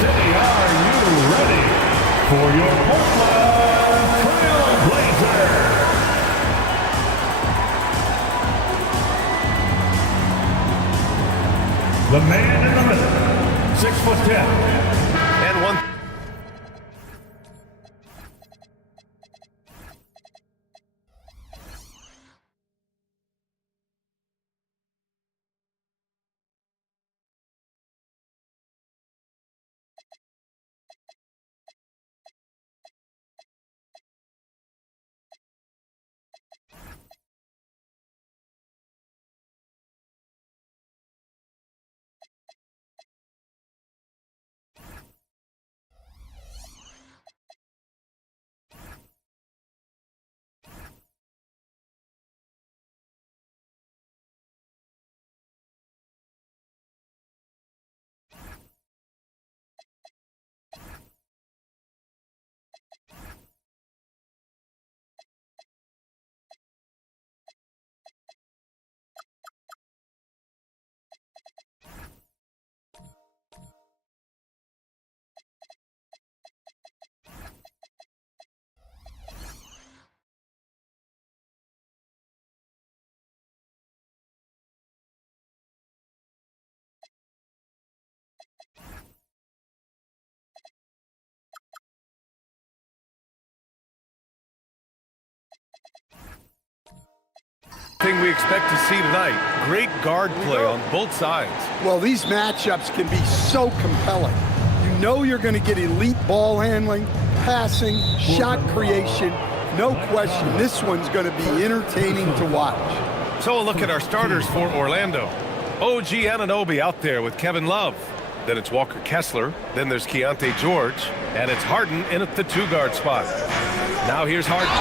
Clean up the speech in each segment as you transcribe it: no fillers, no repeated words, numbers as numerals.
City, are you ready for your Portland Trailblazers? The man in the middle, 6'10", And one. Thing we expect to see tonight. Great guard play on both sides. Well, these matchups can be so compelling. You know you're going to get elite ball handling, passing, shot creation. No question, this one's going to be entertaining to watch. So a look at our starters for Orlando. OG Anunoby out there with Kevin Love. Then it's Walker Kessler. Then there's Keontae George. And it's Harden in at the two-guard spot. Now here's Harden.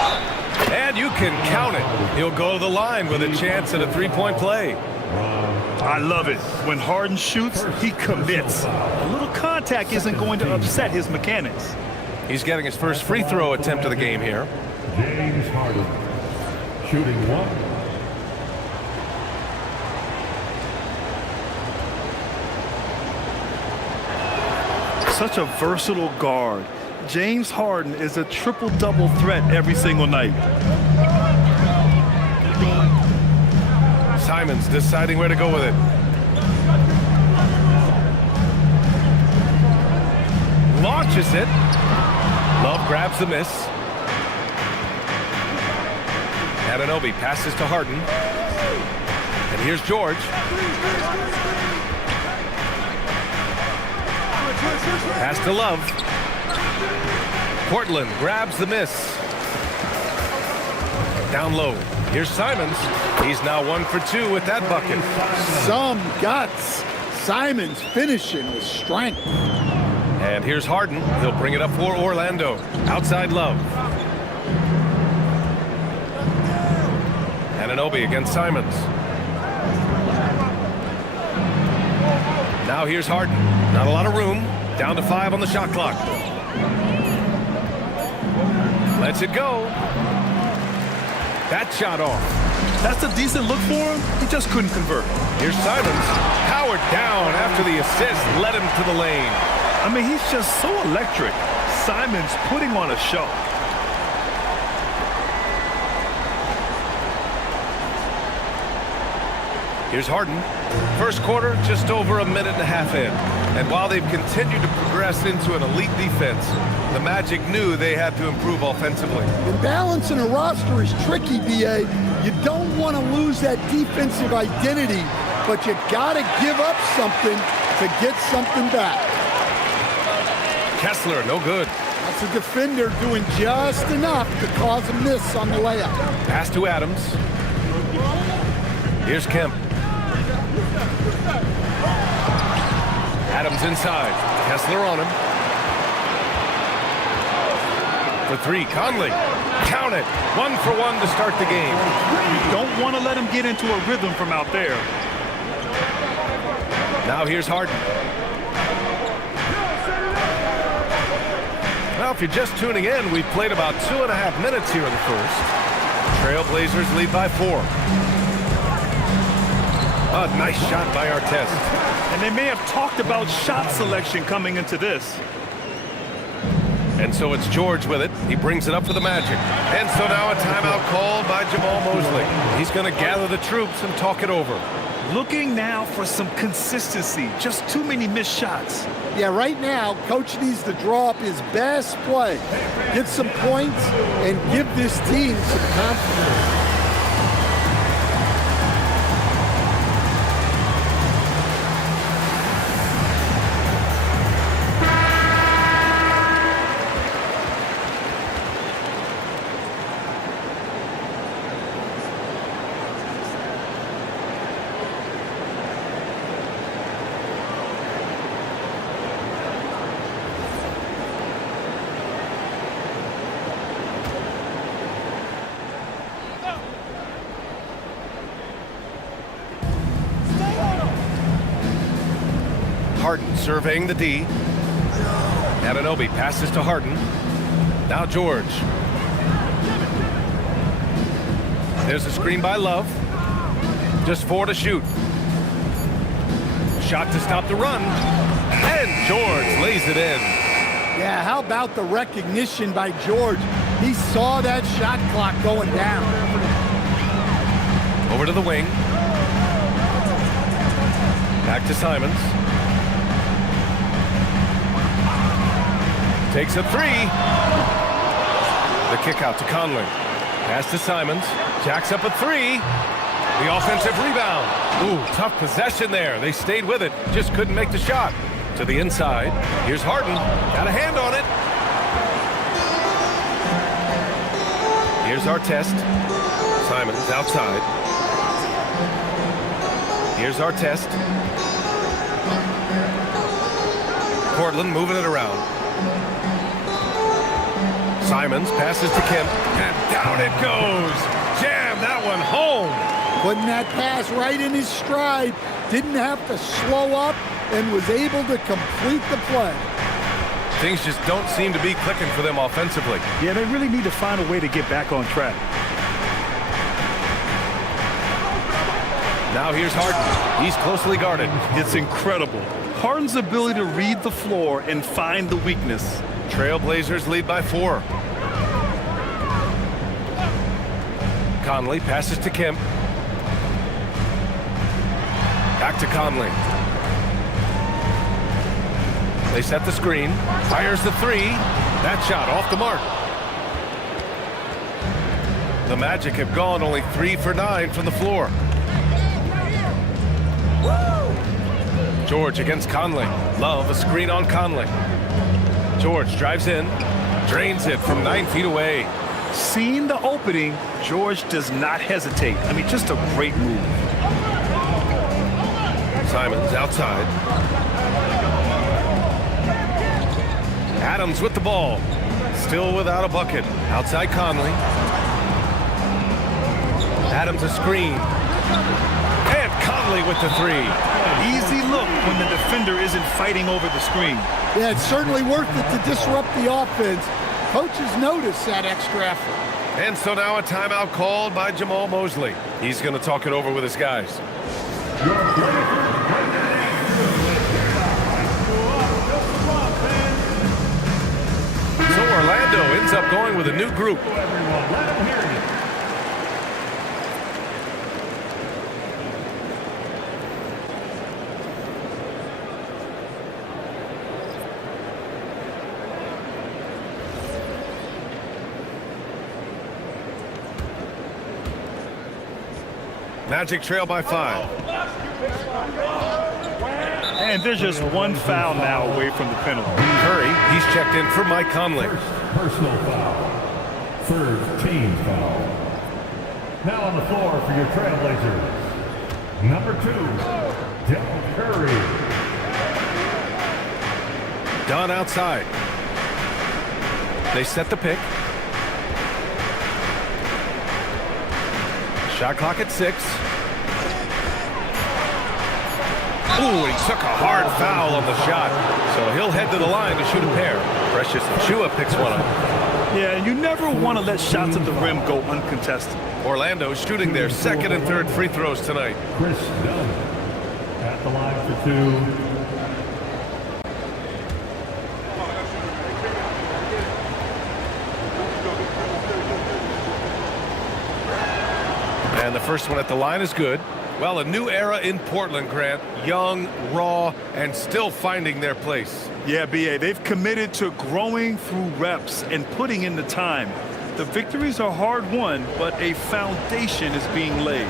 And you can count it. He'll go to the line with a chance at a three-point play. I love it. When Harden shoots, he commits. A little contact isn't going to upset his mechanics. He's getting his first free throw attempt of the game here. James Harden, shooting one. Such a versatile guard. James Harden is a triple-double threat every single night. Simons deciding where to go with it. Launches it. Love grabs the miss. Anunoby passes to Harden. And here's George. Pass to Love. Portland grabs the miss. Down low. Here's Simons. He's now 1 for 2 with that bucket. Some guts. Simons finishing with strength. And here's Harden. He'll bring it up for Orlando. Outside Love. Anunoby against Simons. Now here's Harden. Not a lot of room. Down to 5 on the shot clock. Lets it go. That shot off. That's a decent look for him. He just couldn't convert. Here's Simons. Powered down after the assist. Led him to the lane. I mean, he's just so electric. Simons putting on a show. Here's Harden. First quarter, just over a minute and a half in. And while they've continued to progress into an elite defense, the Magic knew they had to improve offensively. And balancing a roster is tricky, B.A. You don't want to lose that defensive identity, but you got to give up something to get something back. Kessler, no good. That's a defender doing just enough to cause a miss on the layup. Pass to Adams. Here's Kemp. Adams inside. Kessler on him. For three, Conley. Count it. 1 for 1 to start the game. You don't want to let him get into a rhythm from out there. Now here's Harden. Well, if you're just tuning in, we've played about 2.5 minutes here in the first. Trailblazers lead by 4. A nice shot by Artest. And they may have talked about shot selection coming into this. And so it's George with it. He brings it up for the Magic. And so now a timeout called by Jamal Mosley. He's going to gather the troops and talk it over. Looking now for some consistency. Just too many missed shots. Yeah, right now, coach needs to draw up his best play, get some points, and give this team some confidence. Harden surveying the D. Anunoby passes to Harden. Now George. There's a screen by Love. Just 4 to shoot. Shot to stop the run. And George lays it in. Yeah, how about the recognition by George? He saw that shot clock going down. Over to the wing. Back to Simons. Takes a 3. The kick out to Conley. Pass to Simons. Jacks up a 3. The offensive rebound. Ooh, tough possession there. They stayed with it. Just couldn't make the shot. To the inside. Here's Harden. Got a hand on it. Here's Artest. Simons outside. Here's Artest. Portland moving it around. Simons passes to Kemp, and down it goes. Jam that one home. Putting that pass right in his stride. Didn't have to slow up and was able to complete the play. Things just don't seem to be clicking for them offensively. Yeah, they really need to find a way to get back on track. Now here's Harden. He's closely guarded. It's incredible. Harden's ability to read the floor and find the weakness. Trailblazers lead by 4. Conley passes to Kemp. Back to Conley. They set the screen. Fires the 3. That shot off the mark. The Magic have gone only 3 for 9 from the floor. George against Conley. Love a screen on Conley. George drives in, drains it from 9 feet away. Seeing the opening, George does not hesitate. I mean, just a great move. Simons outside. Adams with the ball. Still without a bucket. Outside Conley. Adams a screen. And Conley with the 3. Easy look when the defender isn't fighting over the screen. Yeah, it's certainly worth it to disrupt the offense. Coaches notice that extra effort. And so now a timeout called by Jamal Mosley. He's going to talk it over with his guys. So Orlando ends up going with a new group. Magic trail by 5. And there's just one foul now away from the penalty. Curry, he's checked in for Mike Conley. First personal foul. Third team foul. Now on the floor for your Trailblazers. Number 2, Del Curry. Dunn outside. They set the pick. Shot clock at 6. Ooh, he took a hard foul on the shot. So he'll head to the line to shoot a pair. Precious Achua picks one up. Yeah, and you never want to let shots at the rim go uncontested. Orlando shooting their second and third free throws tonight. Chris Dunn at the line for 2. And the first one at the line is good. Well, a new era in Portland, Grant. Young, raw, and still finding their place. Yeah, B.A., they've committed to growing through reps and putting in the time. The victories are hard won, but a foundation is being laid.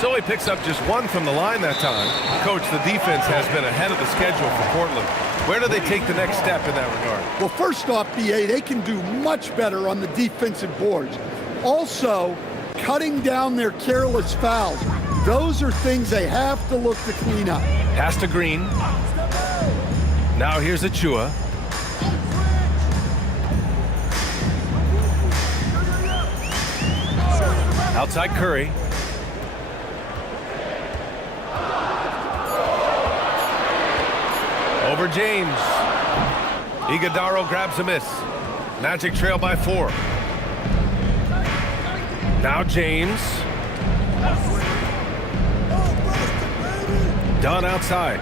So he picks up just one from the line that time. Coach, the defense has been ahead of the schedule for Portland. Where do they take the next step in that regard? Well, first off, BA, they can do much better on the defensive boards. Also, cutting down their careless fouls. Those are things they have to look to clean up. Pass to Green. Now here's Achua. Outside Curry. Over James. Iguodaro grabs a miss. Magic trail by 4. Now James. Dunn outside.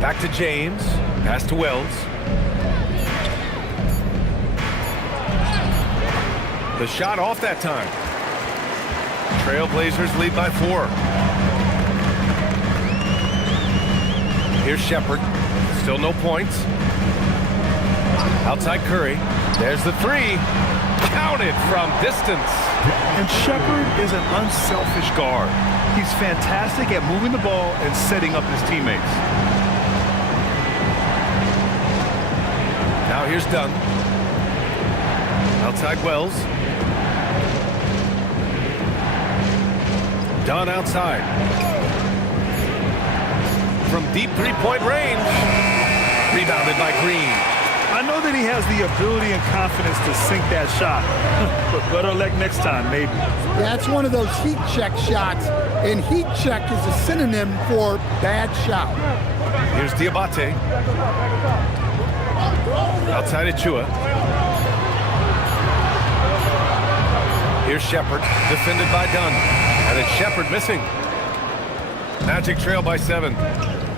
Back to James. Pass to Wells. The shot off that time. Trailblazers lead by 4. Here's Shepard. Still no points. Outside Curry. There's the 3. Counted from distance. And Shepard is an unselfish guard. He's fantastic at moving the ball and setting up his teammates. Now here's Dunn. Outside Wells. Dunn outside. From deep three-point range. Rebounded by Green. I know that he has the ability and confidence to sink that shot. But better luck next time, maybe. That's one of those heat check shots, and heat check is a synonym for bad shot. Here's Diabate. Outside Achua. Here's Shepard, defended by Dunn. And it's Shepard missing. Magic trail by 7.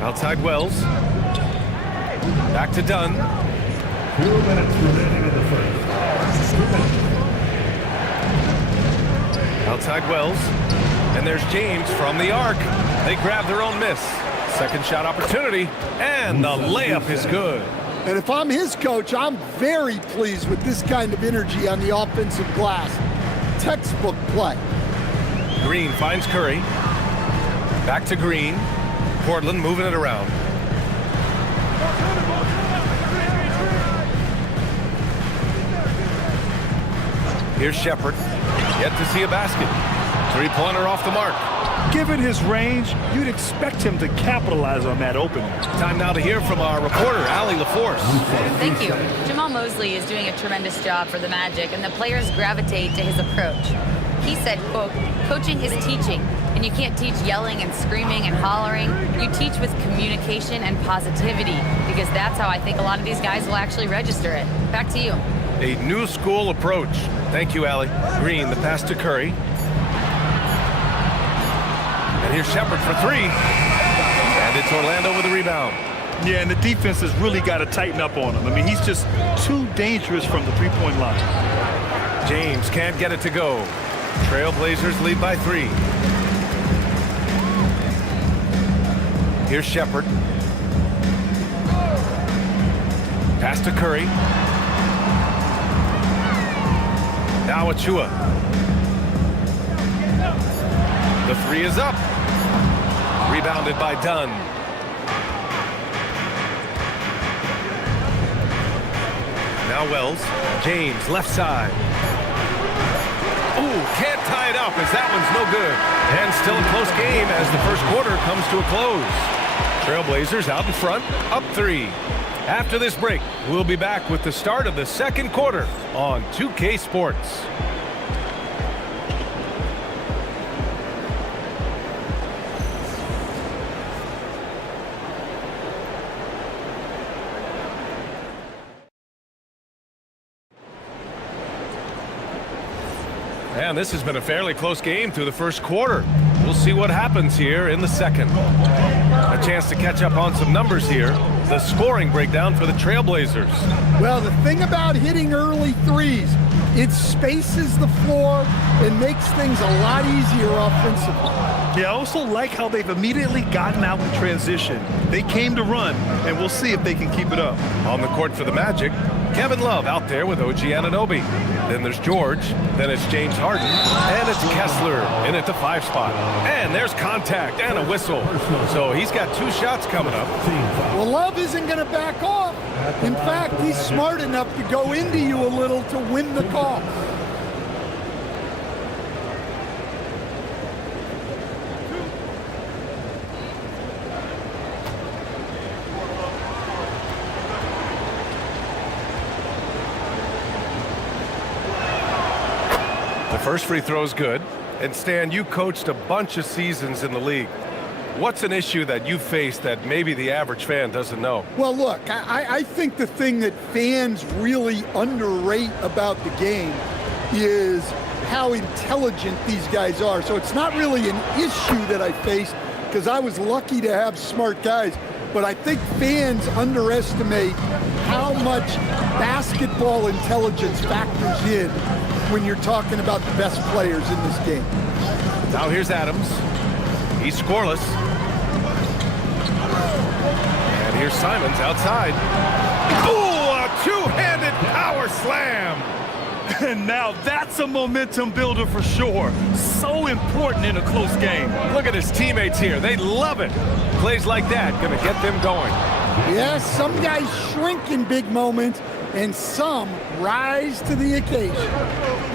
Outside Wells. Back to Dunn. 2 minutes remaining in the first. Outside Wells. And there's James from the arc. They grab their own miss. Second shot opportunity. And the layup is good. And if I'm his coach, I'm very pleased with this kind of energy on the offensive glass. Textbook play. Green finds Curry. Back to Green. Portland moving it around. Here's Shepard. Yet to see a basket. Three-pointer off the mark. Given his range, you'd expect him to capitalize on that opening. Time now to hear from our reporter, Allie LaForce. Thank you. Jamal Mosley is doing a tremendous job for the Magic, and the players gravitate to his approach. He said, quote, "Coaching is teaching, and you can't teach yelling and screaming and hollering. You teach with communication and positivity, because that's how I think a lot of these guys will actually register it." Back to you. A new school approach. Thank you, Allie. Green, the pass to Curry. And here's Shepard for 3. And it's Orlando with the rebound. Yeah, and the defense has really got to tighten up on him. I mean, he's just too dangerous from the three-point line. James can't get it to go. Trailblazers lead by 3. Here's Shepard. Pass to Curry. Now Achua. The 3 is up. Rebounded by Dunn. Now Wells. James, left side. Ooh, can't tie it up as that one's no good. And still a close game as the first quarter comes to a close. Trailblazers out in front, up 3. After this break, we'll be back with the start of the second quarter on 2K Sports. And this has been a fairly close game through the first quarter. We'll see what happens here in the second. A chance to catch up on some numbers here. The scoring breakdown for the Trailblazers. Well, the thing about hitting early threes, it spaces the floor and makes things a lot easier offensively. Yeah, I also like how they've immediately gotten out in transition. They came to run, and we'll see if they can keep it up. On the court for the Magic, Kevin Love out there with OG Anunoby. Then there's George, then it's James Harden, and it's Kessler in at the 5 spot. And there's contact and a whistle. So he's got 2 shots coming up. Well, Love isn't going to back off. In fact, he's smart enough to go into you a little to win the call. First free throw is good. And Stan, you coached a bunch of seasons in the league. What's an issue that you face that maybe the average fan doesn't know? Well, look, I think the thing that fans really underrate about the game is how intelligent these guys are. So it's not really an issue that I face because I was lucky to have smart guys. But I think fans underestimate how much basketball intelligence factors in when you're talking about the best players in this game. Now here's Adams. He's scoreless. And here's Simons outside. Ooh, a 2-handed power slam. And now that's a momentum builder for sure. So important in a close game. Look at his teammates here. They love it. Plays like that going to get them going. Yeah, some guys shrink in big moments, and some rise to the occasion.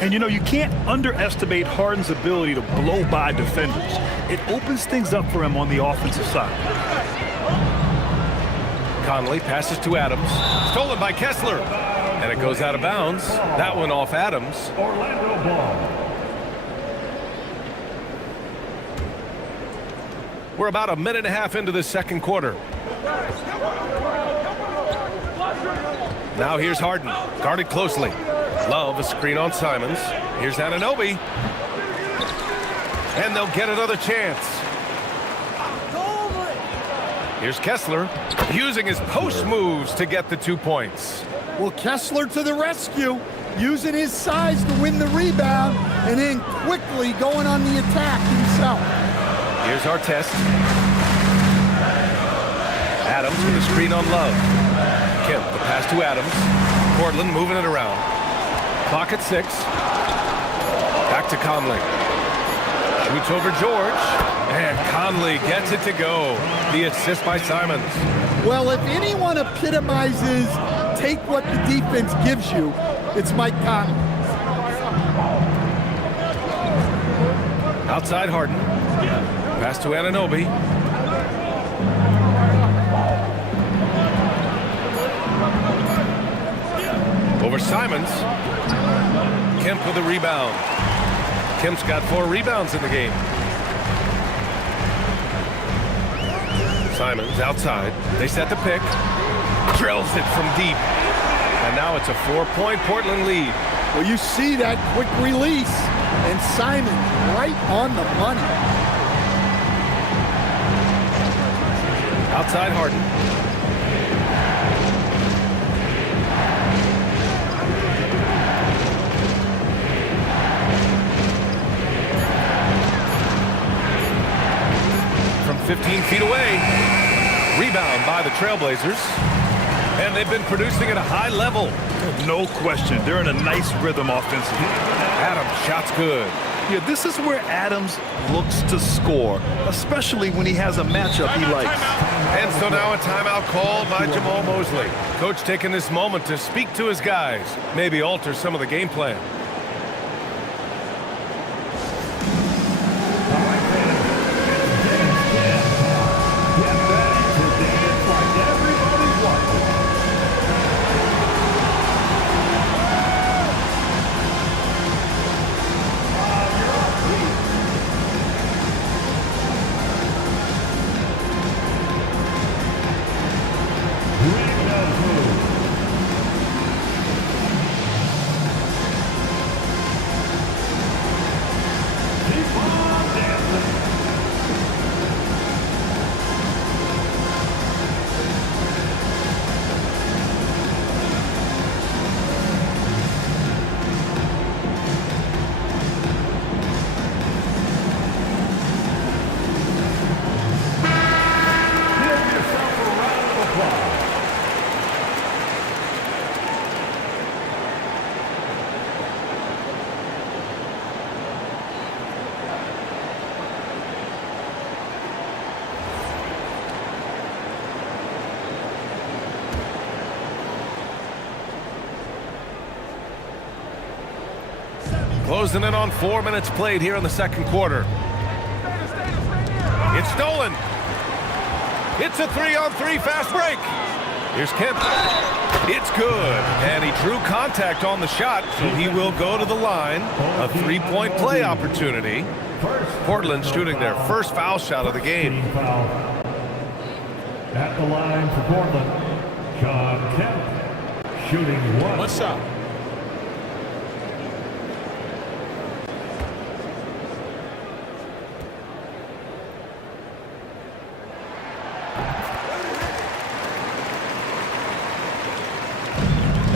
And you know, you can't underestimate Harden's ability to blow by defenders. It opens things up for him on the offensive side. Conley passes to Adams. Stolen by Kessler. And it goes out of bounds. That one off Adams. Orlando ball. We're about a minute and a half into the second quarter. Now here's Harden, guarded closely. Love, a screen on Simons. Here's Anunoby. And they'll get another chance. Here's Kessler, using his post moves to get the 2 points. Well, Kessler to the rescue, using his size to win the rebound, and then quickly going on the attack himself. Here's Artest. Adams with a screen on Love. Kemp, the pass to Adams. Portland moving it around. Clock at 6. Back to Conley. Shoots over George. And Conley gets it to go. The assist by Simons. Well, if anyone epitomizes take what the defense gives you, it's Mike Conley. Outside Harden. Pass to Anunoby. Over Simons. Kemp with a rebound. Kemp's got 4 rebounds in the game. Simons outside. They set the pick. Drills it from deep. And now it's a 4-point Portland lead. Well, you see that quick release, and Simon right on the money. Outside Harden. From 15 feet away. Rebound by the Trailblazers. And they've been producing at a high level. No question. They're in a nice rhythm offensively. Adams, shot's good. Yeah, this is where Adams looks to score, especially when he has a matchup he likes. And so now a timeout called by Jamal Mosley. Coach taking this moment to speak to his guys, maybe alter some of the game plan. Closing in on 4 minutes played here in the second quarter. It's stolen. It's a 3-on-3 fast break. Here's Kemp. It's good. And he drew contact on the shot, so he will go to the line. A three-point play opportunity. Portland shooting their first foul shot of the game. At the line for Portland, John Kemp, shooting one. What's up?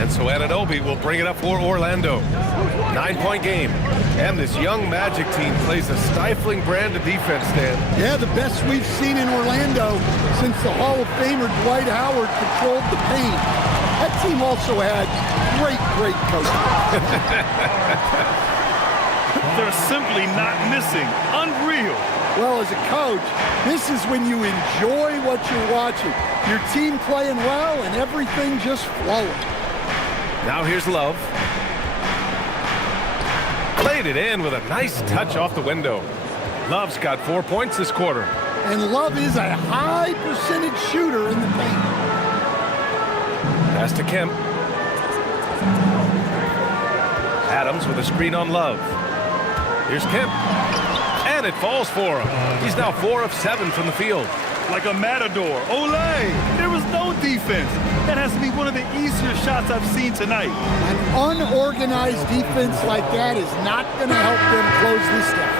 And so Anunoby will bring it up for Orlando. 9-point game. And this young Magic team plays a stifling brand of defense, Dan. Yeah, the best we've seen in Orlando since the Hall of Famer Dwight Howard controlled the paint. That team also had great coaching. They're simply not missing. Unreal. Well, as a coach, this is when you enjoy what you're watching. Your team playing well and everything just flowing. Now here's Love. Played it in with a nice touch off the window. Love's got 4 points this quarter. And Love is a high percentage shooter in the paint. Pass to Kemp. Adams with a screen on Love. Here's Kemp. And it falls for him. He's now 4 of 7 from the field. Like a matador. Olay! There was no defense. That has to be one of the easier shots I've seen tonight. An unorganized defense like that is not going to help them close this down.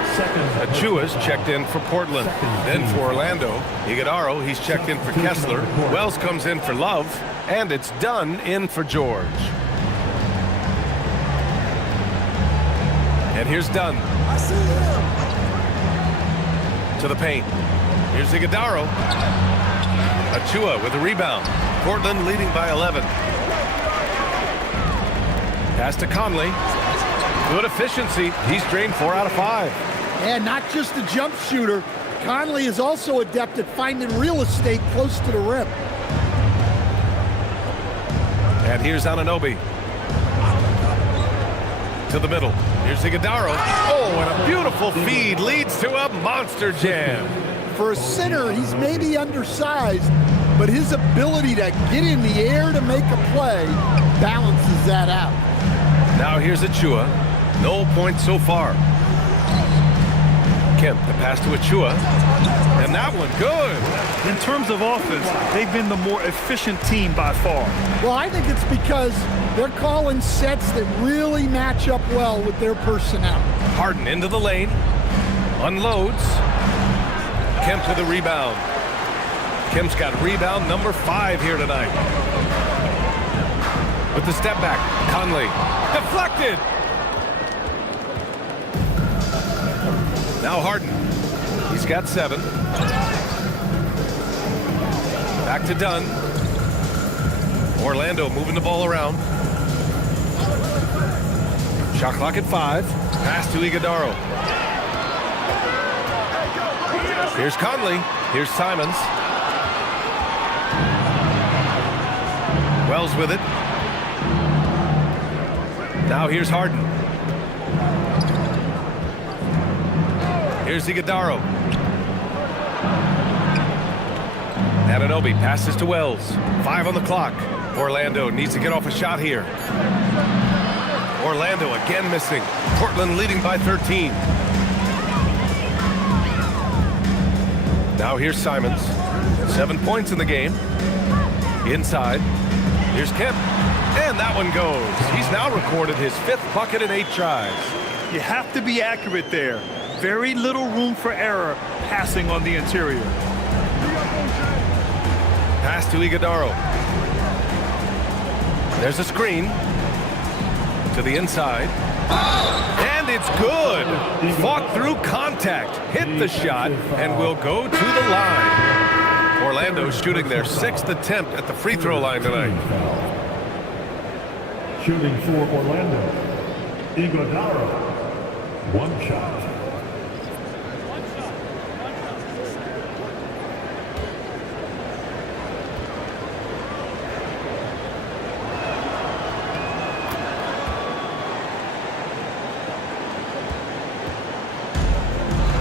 Achua's checked in for Portland. Then for Orlando, Iguodaro, he's checked in for Kessler. Wells comes in for Love. And it's Dunn in for George. And here's Dunn. I see him. To the paint. Here's Iguodaro. Achua with a rebound. Portland leading by 11. Pass to Conley. Good efficiency. He's drained 4 out of 5. And not just a jump shooter. Conley is also adept at finding real estate close to the rim. And here's Anunoby. To the middle. Here's Iguodaro. Oh, and a beautiful feed leads to a monster jam. For a center, he's maybe undersized, but his ability to get in the air to make a play balances that out. Now here's Achua. No points so far. Kemp, the pass to Achua. And that one, good. In terms of offense, they've been the more efficient team by far. Well, I think it's because they're calling sets that really match up well with their personnel. Harden into the lane. Unloads. Kemp with a rebound. Kemp's got rebound number 5 here tonight. With the step back, Conley. Deflected! Now Harden. He's got 7. Back to Dunn. Orlando moving the ball around. Shot clock at 5. Pass to Iguodaro. Here's Conley. Here's Simons. Wells with it. Now here's Harden. Here's Iguodaro. Anunoby passes to Wells. 5 on the clock. Orlando needs to get off a shot here. Orlando again missing. Portland leading by 13. Now here's Simons. 7 points in the game. Inside. Here's Kemp. And that one goes. He's now recorded his 5th bucket in 8 tries. You have to be accurate there. Very little room for error passing on the interior. Pass to Iguodaro. There's a screen. To the inside. And it's good. Fought through contact. Hit the shot and will go to the line. Orlando shooting their 6th attempt at the free throw line tonight. Shooting for Orlando, Iguodaro. 1 shot.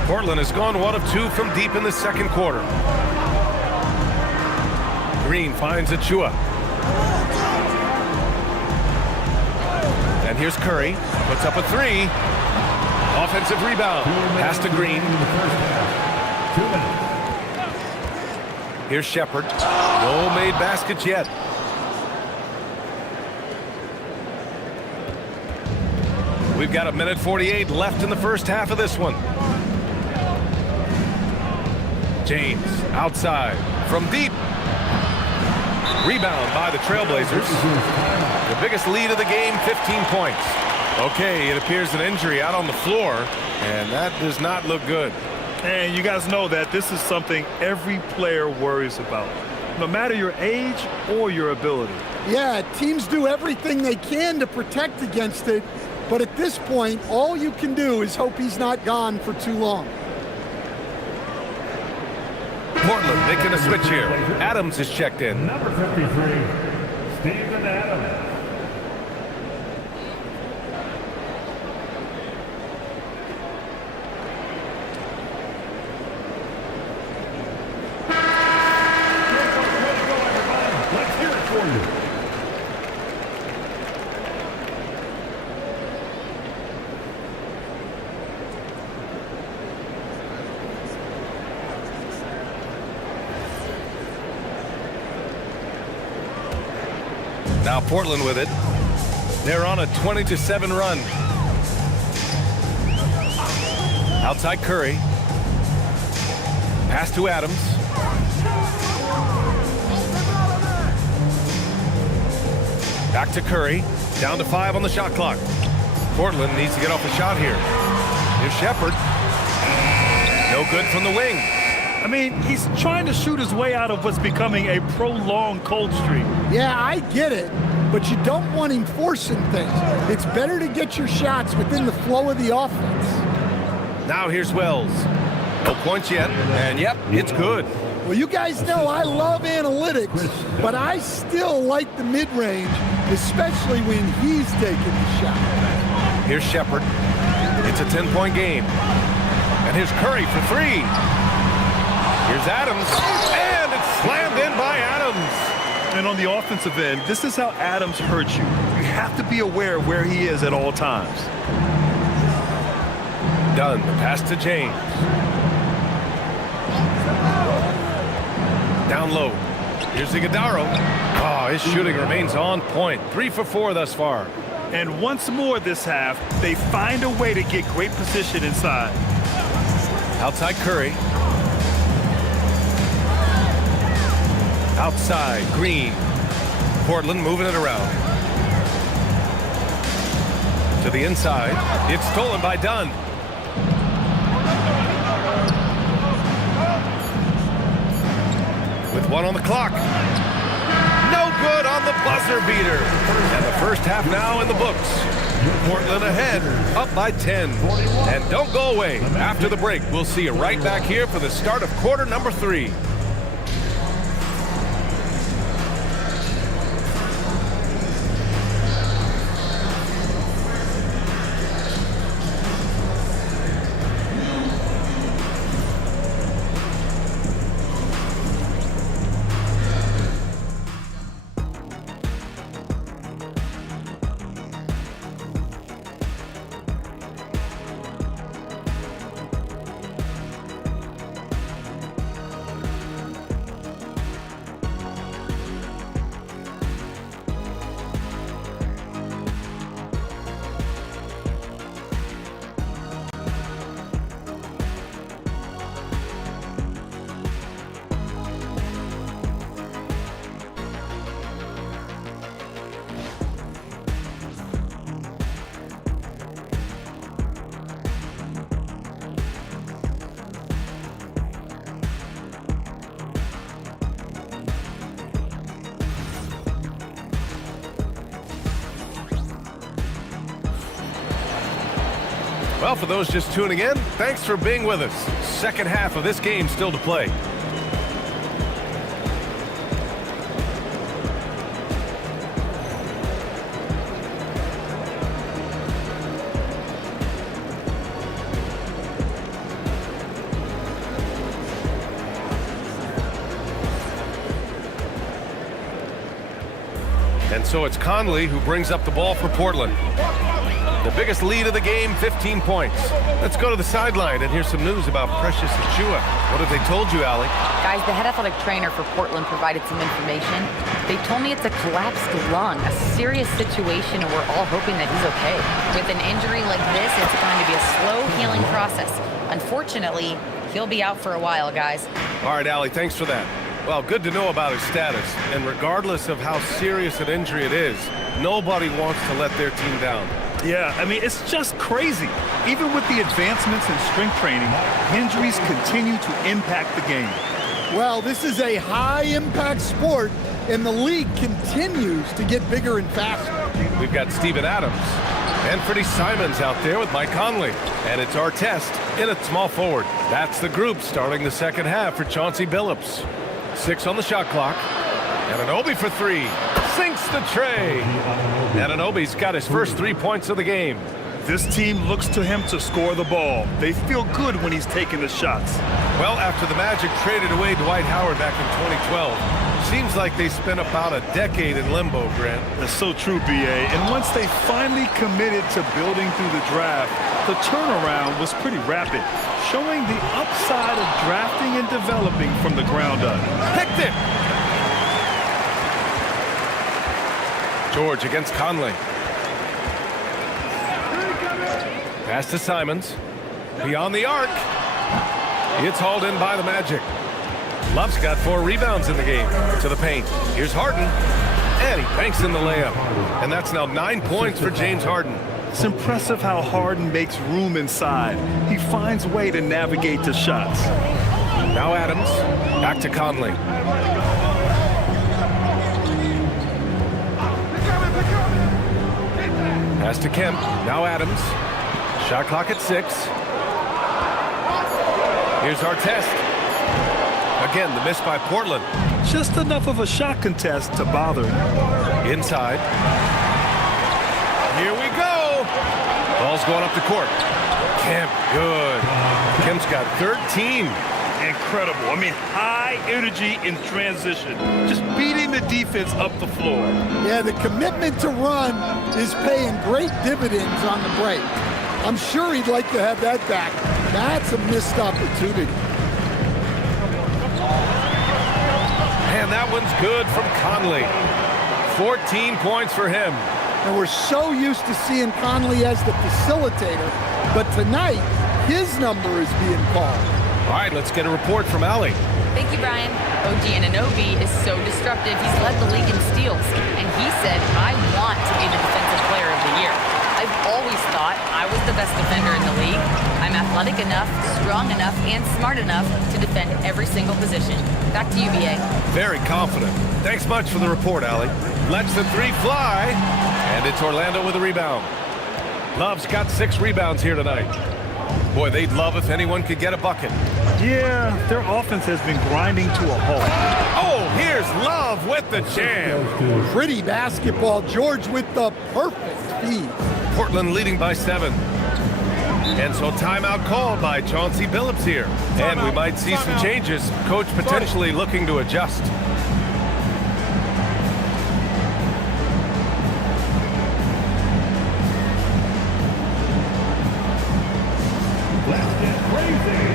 Portland has gone 1 of 2 from deep in the second quarter. Green finds Achua. And here's Curry. Puts up a 3. Offensive rebound. Pass to Green. 2 minutes. Here's Shepard. No made baskets yet. We've got 1:48 left in the first half of this one. James outside from deep. Rebound by the Trailblazers. The biggest lead of the game, 15 points. Okay, it appears an injury out on the floor, and that does not look good. And you guys know that this is something every player worries about, no matter your age or your ability. Yeah, teams do everything they can to protect against it, but at this point, all you can do is hope he's not gone for too long. Portland making a switch here. Adams is checked in. Number 53, Steven Adams. Let's hear it for you. Now Portland with it. They're on a 20-7 run. Outside Curry. Pass to Adams. Back to Curry. Down to 5 on the shot clock. Portland needs to get off a shot here. Here's Shepard. No good from the wing. I mean, he's trying to shoot his way out of what's becoming a prolonged cold streak. Yeah, I get it, but you don't want him forcing things. It's better to get your shots within the flow of the offense. Now here's Wells. No points yet, and yep, it's good. Well, you guys know I love analytics, but I still like the mid-range, especially when he's taking the shot. Here's Shepard. It's a 10-point game. And here's Curry for 3. Here's Adams, and it's slammed in by Adams. And on the offensive end, this is how Adams hurts you. You have to be aware of where he is at all times. Done. The pass to James. Down low. Here's Iguodala. Oh, his shooting remains on point. 3 for 4 thus far. And once more this half, they find a way to get great position inside. Outside Curry. Outside Green. Portland moving it around. To the inside. It's stolen by Dunn. With 1 on the clock. No good on the buzzer beater. And the first half now in the books. Portland ahead, up by 10. And don't go away. After the break, we'll see you right back here for the start of quarter number 3. Well, for those just tuning in, thanks for being with us. Second half of this game still to play. And so it's Conley who brings up the ball for Portland. The biggest lead of the game, 15 points. Let's go to the sideline and hear some news about Precious Achiuwa. What have they told you, Allie? Guys, the head athletic trainer for Portland provided some information. They told me it's a collapsed lung, a serious situation, and we're all hoping that he's okay. With an injury like this, it's going to be a slow healing process. Unfortunately, he'll be out for a while, guys. All right, Allie, thanks for that. Well, good to know about his status. And regardless of how serious an injury it is, nobody wants to let their team down. Yeah, I mean, it's just crazy. Even with the advancements in strength training, injuries continue to impact the game. Well, this is a high-impact sport, and the league continues to get bigger and faster. We've got Steven Adams and Freddie Simons out there with Mike Conley. And it's our test in a small forward. That's the group starting the second half for Chauncey Billups. 6 on the shot clock. Anunoby for 3. Sinks the tray. Anunoby's got his first 3 points of the game. This team looks to him to score the ball. They feel good when he's taking the shots. Well, after the Magic traded away Dwight Howard back in 2012, seems like they spent about a decade in limbo, Grant. That's so true, B.A. And once they finally committed to building through the draft, the turnaround was pretty rapid, showing the upside of drafting and developing from the ground up. Picked it! George against Conley. Pass to Simons. Beyond the arc. It's hauled in by the Magic. Love's got 4 rebounds in the game. To the paint. Here's Harden. And he banks in the layup. And that's now 9 points for James Harden. It's impressive how Harden makes room inside. He finds a way to navigate the shots. Now Adams. Back to Conley. Pass to Kemp. Now Adams. Shot clock at 6. Here's our test. Again, the miss by Portland. Just enough of a shot contest to bother him. Inside. Here we go. Ball's going up the court. Kemp, good. Kemp's got 13. Incredible. I mean, high energy in transition. Just beating the defense up the floor. Yeah, the commitment to run is paying great dividends on the break. I'm sure he'd like to have that back. That's a missed opportunity. And that one's good from Conley. 14 points for him. And we're so used to seeing Conley as the facilitator, but tonight, his number is being called. All right, let's get a report from Allie. Thank you, Brian. OG Anunoby is so disruptive. He's led the league in steals, and he said, I want to be the defensive player of the year. I've always thought I was the best defender in the league. I'm athletic enough, strong enough, and smart enough to defend every single position. Back to you, BA. Very confident. Thanks much for the report, Allie. Lets the 3 fly, and it's Orlando with a rebound. Love's got 6 rebounds here tonight. Boy, they'd love if anyone could get a bucket. Yeah, their offense has been grinding to a halt. Oh, here's Love with the jam. Pretty basketball. George with the perfect feed. Portland leading by 7. And so timeout called by Chauncey Billups here. And we might see some changes. Coach potentially looking to adjust. Let's get crazy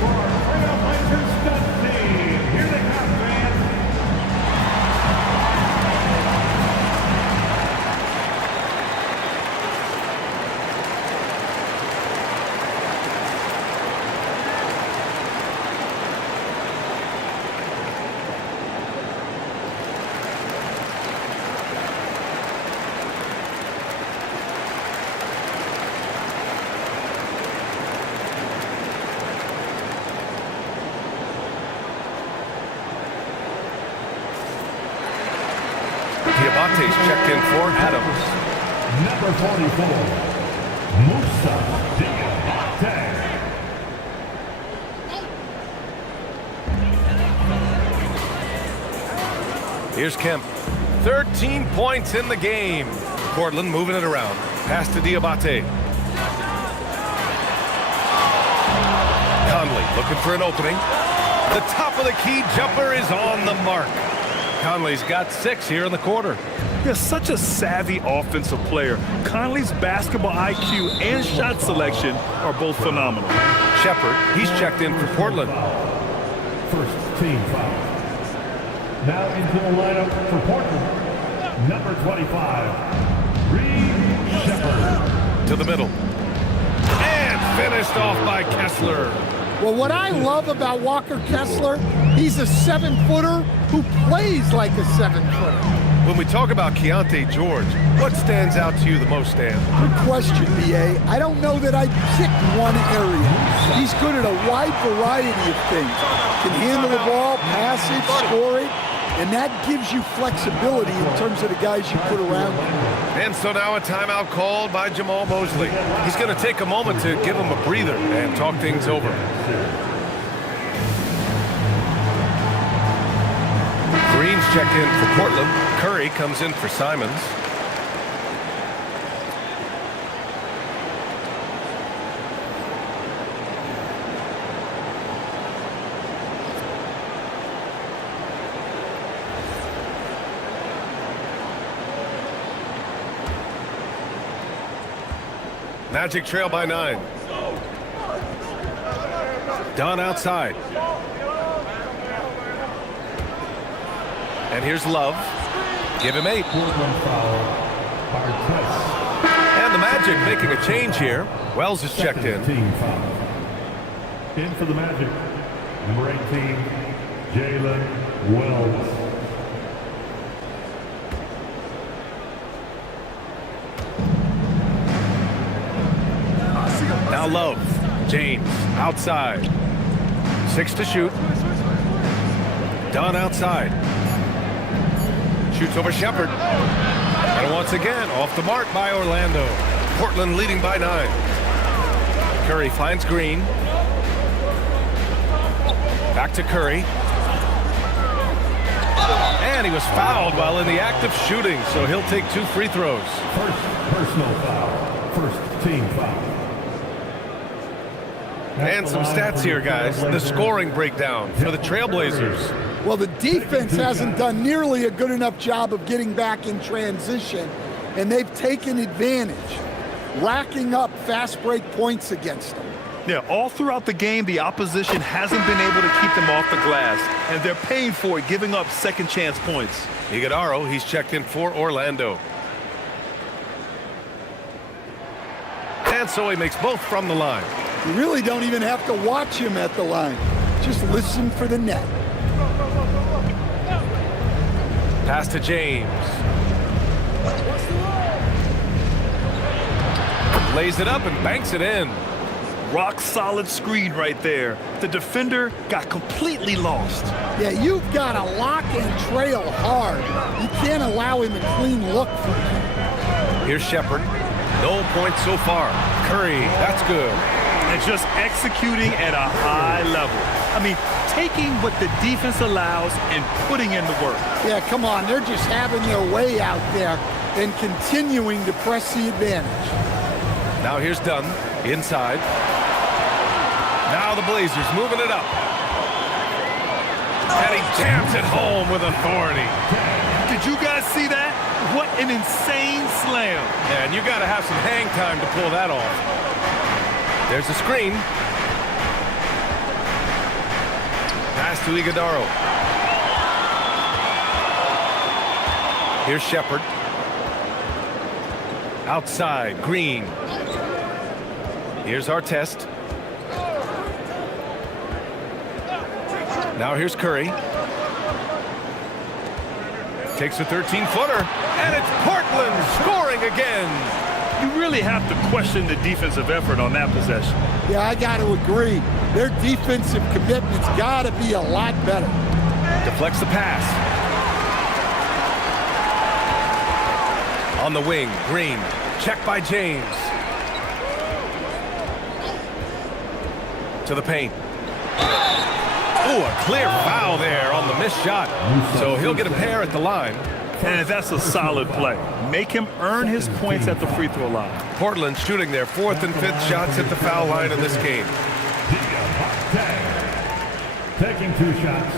for our Trailblazers stud team. Here they come, fans. Diabate's checked in for Adams. Number 44, Musa Diabate. Here's Kemp. 13 points in the game. Portland moving it around. Pass to Diabate. Conley looking for an opening. The top of the key jumper is on the mark. Conley's got 6 here in the quarter. He's such a savvy offensive player. Conley's basketball IQ and shot selection are both phenomenal. Shepard, he's checked in for Portland. First team foul. Now into the lineup for Portland, number 25, Reed Shepard. To the middle. And finished off by Kessler. Well, what I love about Walker Kessler, he's a 7-footer who plays like a 7-footer. When we talk about Keontae George, what stands out to you the most, Dan? Good question, B.A. I don't know that I'd pick one area. He's good at a wide variety of things. Can handle the ball, pass it, score it, and that gives you flexibility in terms of the guys you put around him. And so now a timeout called by Jamal Mosley. He's going to take a moment to give him a breather and talk things over. Green's checked in for Portland. Curry comes in for Simons. Magic trail by 9. Dunn outside. And here's Love. Give him 8. And the Magic making a change here. Wells is checked in. Team foul. In for the Magic, number 18, Jalen Wells. Now Love. James outside. 6 to shoot. Dunn outside. Shoots over Shepard. And once again, off the mark by Orlando. Portland leading by 9. Curry finds Green. Back to Curry. And he was fouled while in the act of shooting, so he'll take 2 free throws. First personal foul. First team foul. And some stats here, guys. The scoring breakdown for the Trailblazers. Well, the defense hasn't done nearly a good enough job of getting back in transition, and they've taken advantage, racking up fast break points against them. Yeah, all throughout the game, the opposition hasn't been able to keep them off the glass, and they're paying for it, giving up second chance points. Iguodaro, he's checked in for Orlando. And so he makes both from the line. You really don't even have to watch him at the line. Just listen for the net. Pass to James. Lays it up and banks it in. Rock solid screen right there. The defender got completely lost. Yeah, you've got to lock and trail hard. You can't allow him a clean look from you. Here's Shepard. No points so far. Curry, that's good. And just executing at a high level. I mean, taking what the defense allows and putting in the work. Yeah, come on. They're just having their way out there and continuing to press the advantage. Now here's Dunn inside. Now the Blazers moving it up. And he jams it home with authority. Did you guys see that? What an insane slam. And you got to have some hang time to pull that off. There's the screen. Pass to Iguodaro. Here's Shepard. Outside, Green. Here's Artest. Now here's Curry. Takes a 13-footer, and it's Portland scoring again. You really have to question the defensive effort on that possession. Yeah, I got to agree. Their defensive commitment's got to be a lot better. Deflects the pass. On the wing, Green. Checked by James. To the paint. Oh, a clear foul there on the missed shot. So he'll get a pair at the line. And that's a solid play. Make him earn his points at the free throw line. Portland shooting their 4th and 5th shots at the foul line in this game. Taking 2 shots.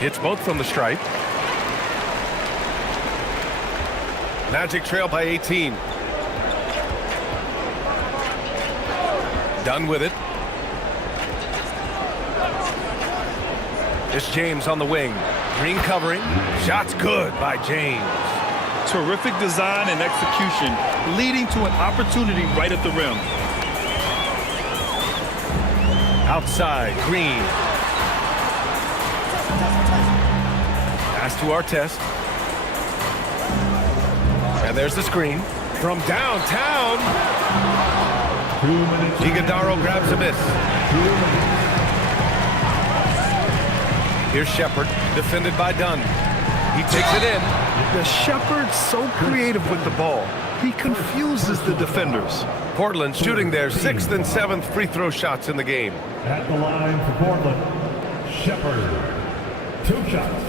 Hits both from the stripe. Magic trail by 18. Done with it. It's James on the wing. Green covering. Shot's good by James. Terrific design and execution, leading to an opportunity right at the rim. Outside, Green. Pass to Artest. And there's the screen. From downtown. 2 minutes. Iguodaro grabs a miss. 2 minutes. Here's Shepard, defended by Dunn. He takes it in. The Shepard's so creative with the ball. He confuses the defenders. Portland shooting their 6th and 7th free throw shots in the game. At the line for Portland, Shepard. 2 shots.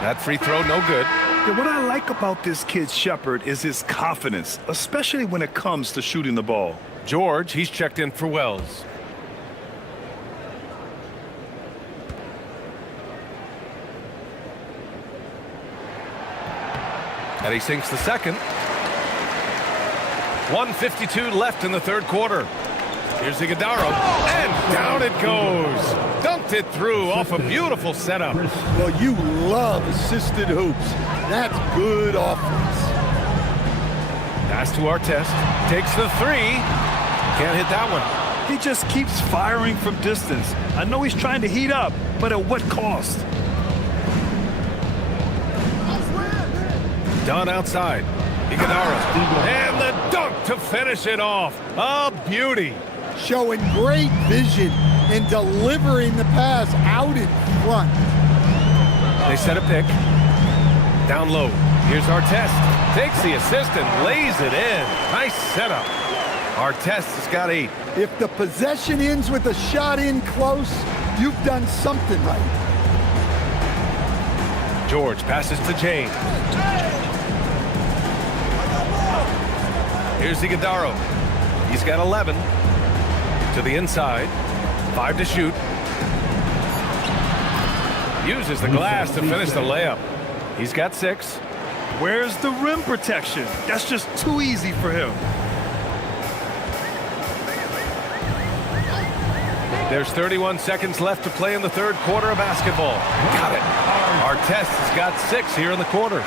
That free throw, no good. Yeah, what I like about this kid Shepard is his confidence, especially when it comes to shooting the ball. George, he's checked in for Wells. And he sinks the second. 1:52 left in the third quarter. Here's Iguodaro, and down it goes. Dunked it through off a beautiful setup. Well, you love assisted hoops. That's good offense. Pass to Artest. Takes the three. Can't hit that one. He just keeps firing from distance. I know he's trying to heat up, but at what cost? Done outside. Iguodaro. And the dunk to finish it off. A beauty. Showing great vision and delivering the pass out in front. They set a pick. Down low. Here's Artest. Takes the assist and lays it in. Nice setup. Artest has got 8. If the possession ends with a shot in close, you've done something right. George passes to James. Here's Iguodaro. He's got 11. To the inside. 5 to shoot. Uses the glass to finish the layup. He's got 6. Where's the rim protection? That's just too easy for him. There's 31 seconds left to play in the third quarter of basketball. Got it. Artest has got 6 here in the quarter.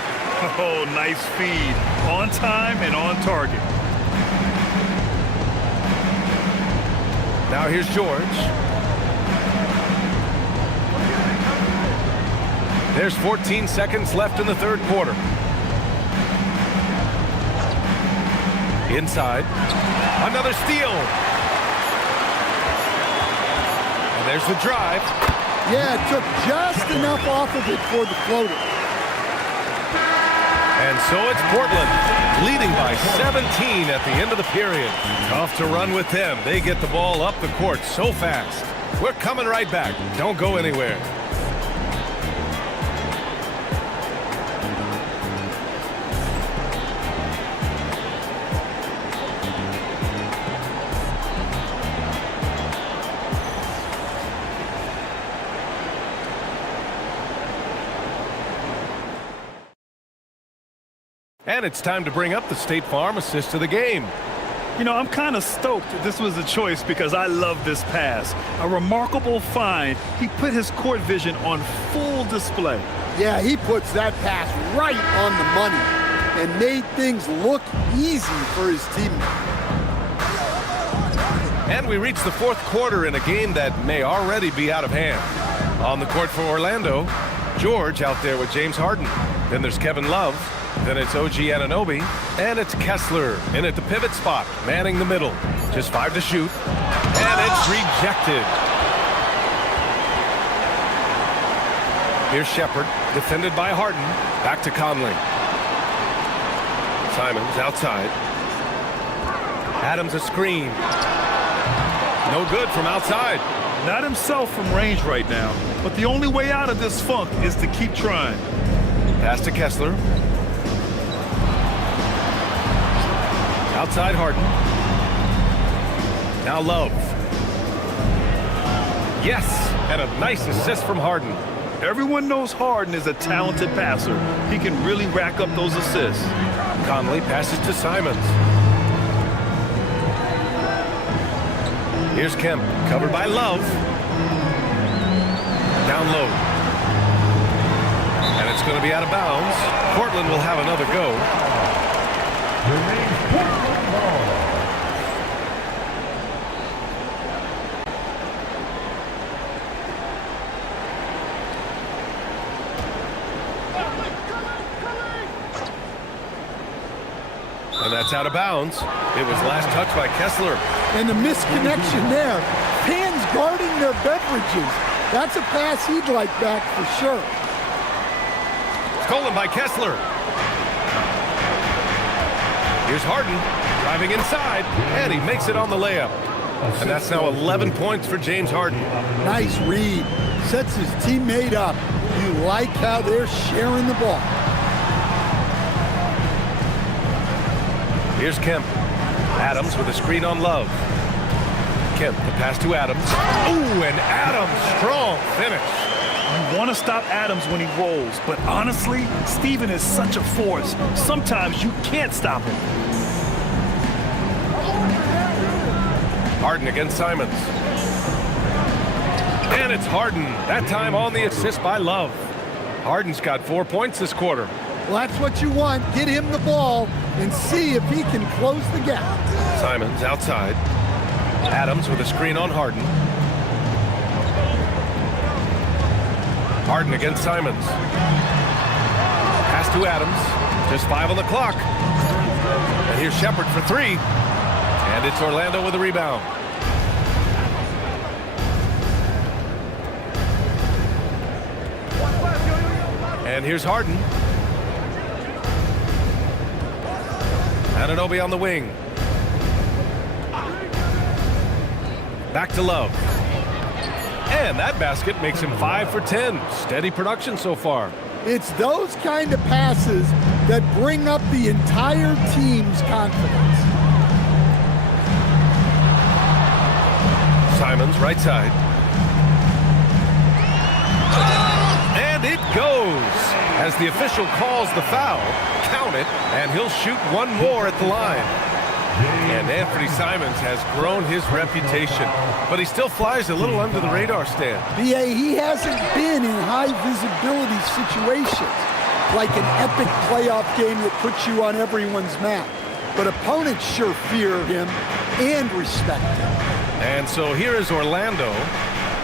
Oh, nice feed. On time and on target. Now here's George. There's 14 seconds left in the third quarter. Inside. Another steal. And there's the drive. Yeah, it took just enough off of it for the floater. And so it's Portland, leading by 17 at the end of the period. Tough to run with them. They get the ball up the court so fast. We're coming right back. Don't go anywhere. And it's time to bring up the State Farm assist of the game. You know, I'm kind of stoked this was a choice because I love this pass. A remarkable find. He put his court vision on full display. Yeah, he puts that pass right on the money and made things look easy for his teammate. And we reach the fourth quarter in a game that may already be out of hand. On the court for Orlando, George out there with James Harden. Then there's Kevin Love. Then it's OG Anunoby, and it's Kessler in at the pivot spot, manning the middle. Just 5 to shoot, and it's rejected. Here's Shepard, defended by Harden. Back to Conley. Simons outside. Adams a screen. No good from outside. Not himself from range right now, but the only way out of this funk is to keep trying. Pass to Kessler. Outside Harden. Now Love. Yes, and a nice assist from Harden. Everyone knows Harden is a talented passer. He can really rack up those assists. Conley passes to Simons. Here's Kemp, covered by Love. Down low. And it's going to be out of bounds. Portland will have another go. Remains Portland ball. And that's out of bounds. It was last touched by Kessler. And the misconnection there. Fans guarding their beverages. That's a pass he'd like back for sure. Stolen by Kessler. Here's Harden driving inside, and he makes it on the layup. And that's now 11 points for James Harden. Nice read. Sets his teammate up. You like how they're sharing the ball. Here's Kemp. Adams with a screen on Love. Kemp, the pass to Adams. Ooh, and Adams, strong finish. You want to stop Adams when he rolls, but honestly, Steven is such a force. Sometimes you can't stop him. Harden against Simons. And it's Harden, that time on the assist by Love. Harden's got 4 points this quarter. Well, that's what you want. Get him the ball and see if he can close the gap. Simons outside. Adams with a screen on Harden. Harden against Simons. Pass to Adams. Just 5 on the clock. And here's Shepard for 3. And it's Orlando with a rebound. And here's Harden. Anunoby on the wing. Back to Love. And that basket makes him 5 for 10. Steady production so far. It's those kind of passes that bring up the entire team's confidence. Simons, right side. And it goes. As the official calls the foul, count it, and he'll shoot one more at the line. And Anthony Simons has grown his reputation, but he still flies a little under the radar, Stan. BA, he hasn't been in high visibility situations, like an epic playoff game that puts you on everyone's map. But opponents sure fear him and respect him. And so here is Orlando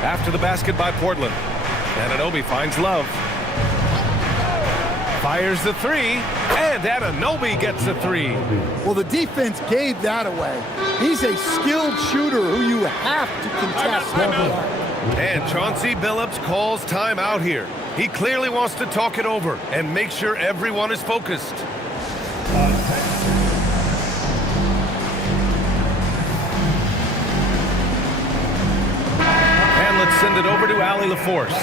after the basket by Portland. Anunoby finds Love. Fires the 3, and Anunoby gets the 3. Well, the defense gave that away. He's a skilled shooter who you have to contest. And Chauncey Billups calls timeout here. He clearly wants to talk it over and make sure everyone is focused. And let's send it over to Allie LaForce.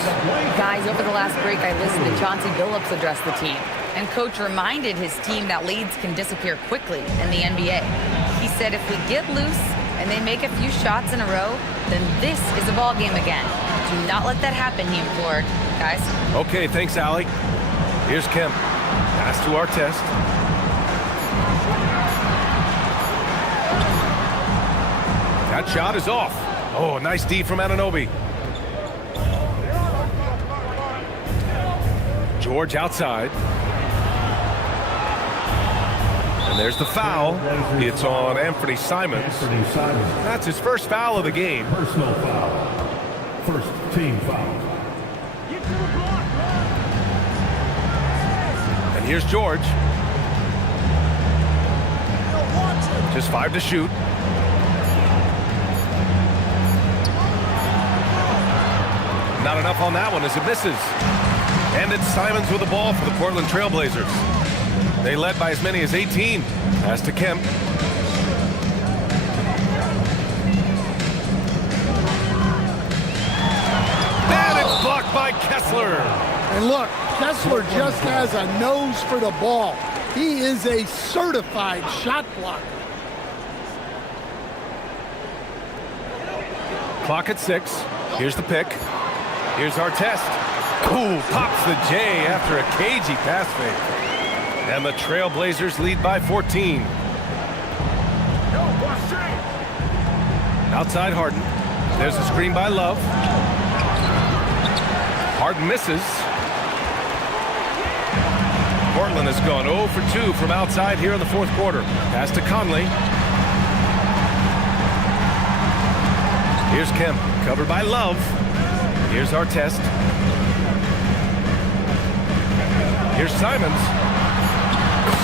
Guys, over the last break, I listened to Chauncey Billups address the team. And Coach reminded his team that leads can disappear quickly in the NBA. He said if we get loose and they make a few shots in a row, then this is a ball game again. Do not let that happen, he implored. Guys? Okay, thanks, Allie. Here's Kemp. Pass to Artest. That shot is off. Oh, nice D from Anunoby. George outside. And there's the foul. It's on Anthony Simons. That's his first foul of the game. Personal foul. First team foul. And here's George. Just 5 to shoot. Not enough on that one as it misses. And it's Simons with the ball for the Portland Trailblazers. They led by as many as 18. Pass to Kemp. And look, Kessler just has a nose for the ball. He is a certified shot blocker. Clock at 6. Here's the pick. Here's our test. Ooh, pops the J after a cagey pass fake. And the Trailblazers lead by 14. Outside Harden. There's a screen by Love. Harden misses. Portland has gone 0 for 2 from outside here in the fourth quarter. Pass to Conley. Here's Kemp, covered by Love. Here's our test. Here's Simons.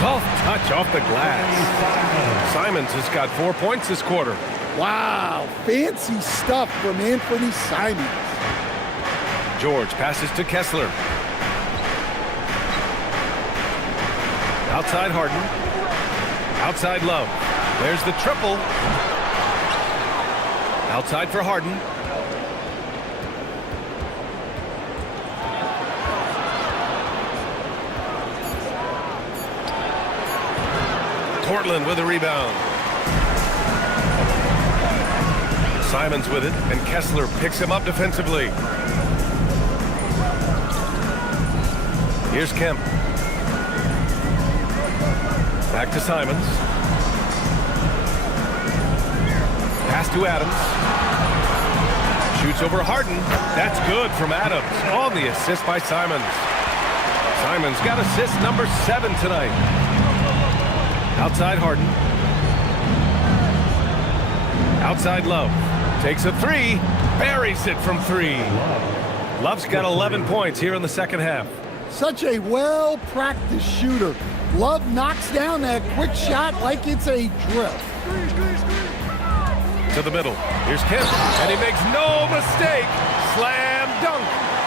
Soft touch off the glass. Simons has got 4 points this quarter. Wow, fancy stuff from Anthony Simons. George passes to Kessler. Outside Harden. Outside Love. There's the triple. Outside for Harden. Portland with a rebound. Simons with it, and Kessler picks him up defensively. Here's Kemp. Back to Simons. Pass to Adams. Shoots over Harden. That's good from Adams. On the assist by Simons. Simons got assist number 7 tonight. Outside Harden. Outside Love. Takes a 3. Buries it from 3. Love's got 11 points here in the second half. Such a well-practiced shooter. Love knocks down that quick shot like it's a drill. To the middle. Here's Kemp, and he makes no mistake. Slam dunk.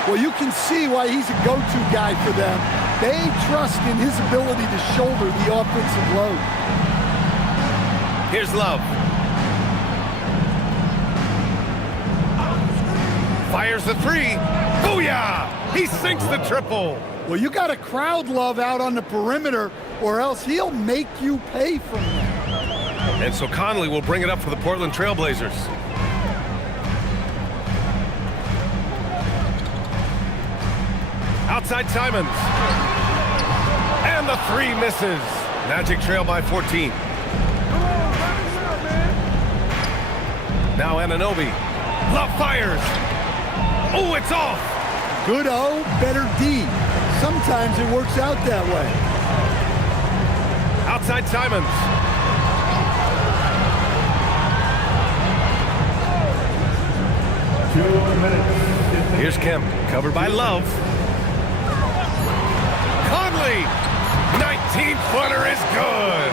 Well, you can see why he's a go-to guy for them. They trust in his ability to shoulder the offensive load. Here's Love. Fires the 3. Booyah! He sinks the triple. Well, you got to crowd Love out on the perimeter, or else he'll make you pay from them. And so Conley will bring it up for the Portland Trailblazers. Outside Simons. And the 3 misses. Magic trail by 14. Now Anunoby. Love fires. Oh, it's off. Good O, better D. Sometimes it works out that way. Outside Simons. Here's Kemp, covered by Love. Conley, 19-footer is good.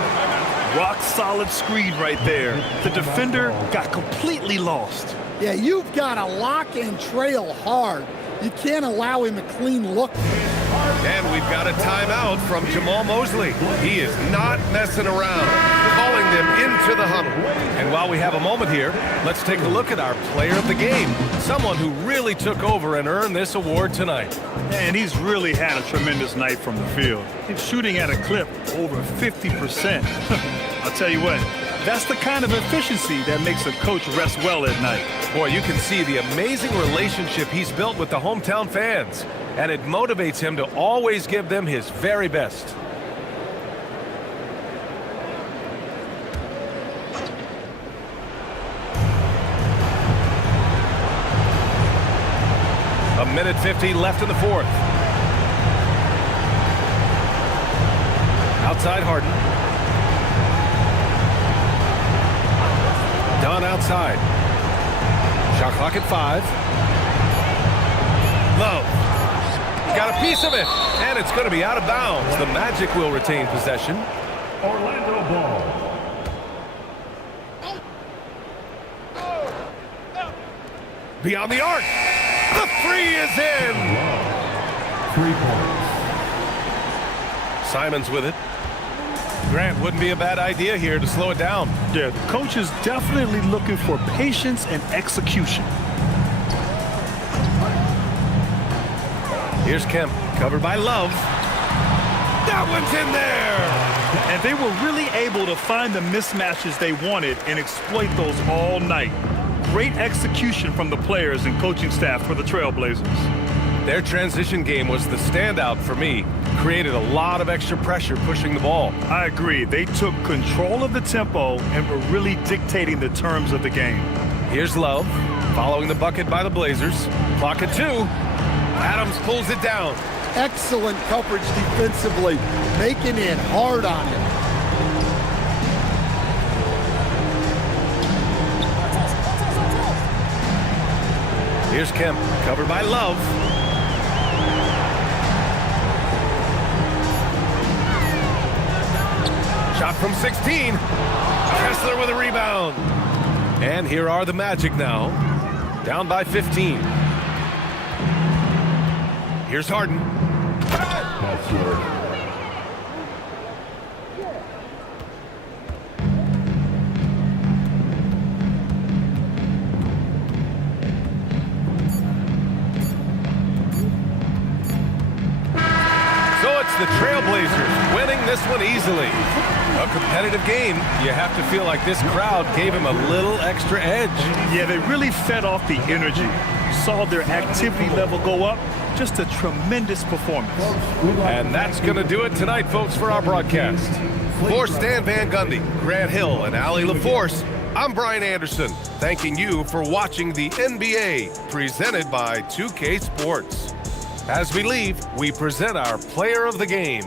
Rock solid screen right there. The defender got completely lost. Yeah, you've got to lock and trail hard. You can't allow him a clean look. And we've got a timeout from Jamal Mosley. He is not messing around, calling them into the huddle. And while we have a moment here, let's take a look at our player of the game, someone who really took over and earned this award tonight. And he's really had a tremendous night from the field. He's shooting at a clip over 50%. I'll tell you what, that's the kind of efficiency that makes a coach rest well at night. Boy, you can see the amazing relationship he's built with the hometown fans, and it motivates him to always give them his very best. A minute 50 left in the fourth. Outside Harden. Dunn outside. Shot clock at 5. Love. Got a piece of it, and it's going to be out of bounds. The Magic will retain possession. Orlando ball. Beyond the arc. The 3 is in. 3 points. Simons with it. Grant, wouldn't be a bad idea here to slow it down. Yeah, the coach is definitely looking for patience and execution. Here's Kemp, covered by Love. That one's in there! And they were really able to find the mismatches they wanted and exploit those all night. Great execution from the players and coaching staff for the Trailblazers. Their transition game was the standout for me. Created a lot of extra pressure pushing the ball. I agree. They took control of the tempo and were really dictating the terms of the game. Here's Love, following the bucket by the Blazers. Clock at 2. Adams pulls it down. Excellent coverage defensively, making it hard on him. Here's Kemp, covered by Love. Shot from 16. Kessler with a rebound. And here are the Magic now, down by 15. Here's Harden. That's short. So it's the Trailblazers winning this one easily. A competitive game. You have to feel like this crowd gave him a little extra edge. Yeah, they really fed off the energy. Saw their activity level go up. Just a tremendous performance. And that's going to do it tonight, folks, for our broadcast. For Stan Van Gundy, Grant Hill, and Allie LaForce, I'm Brian Anderson, thanking you for watching the NBA, presented by 2K Sports. As we leave, we present our player of the game.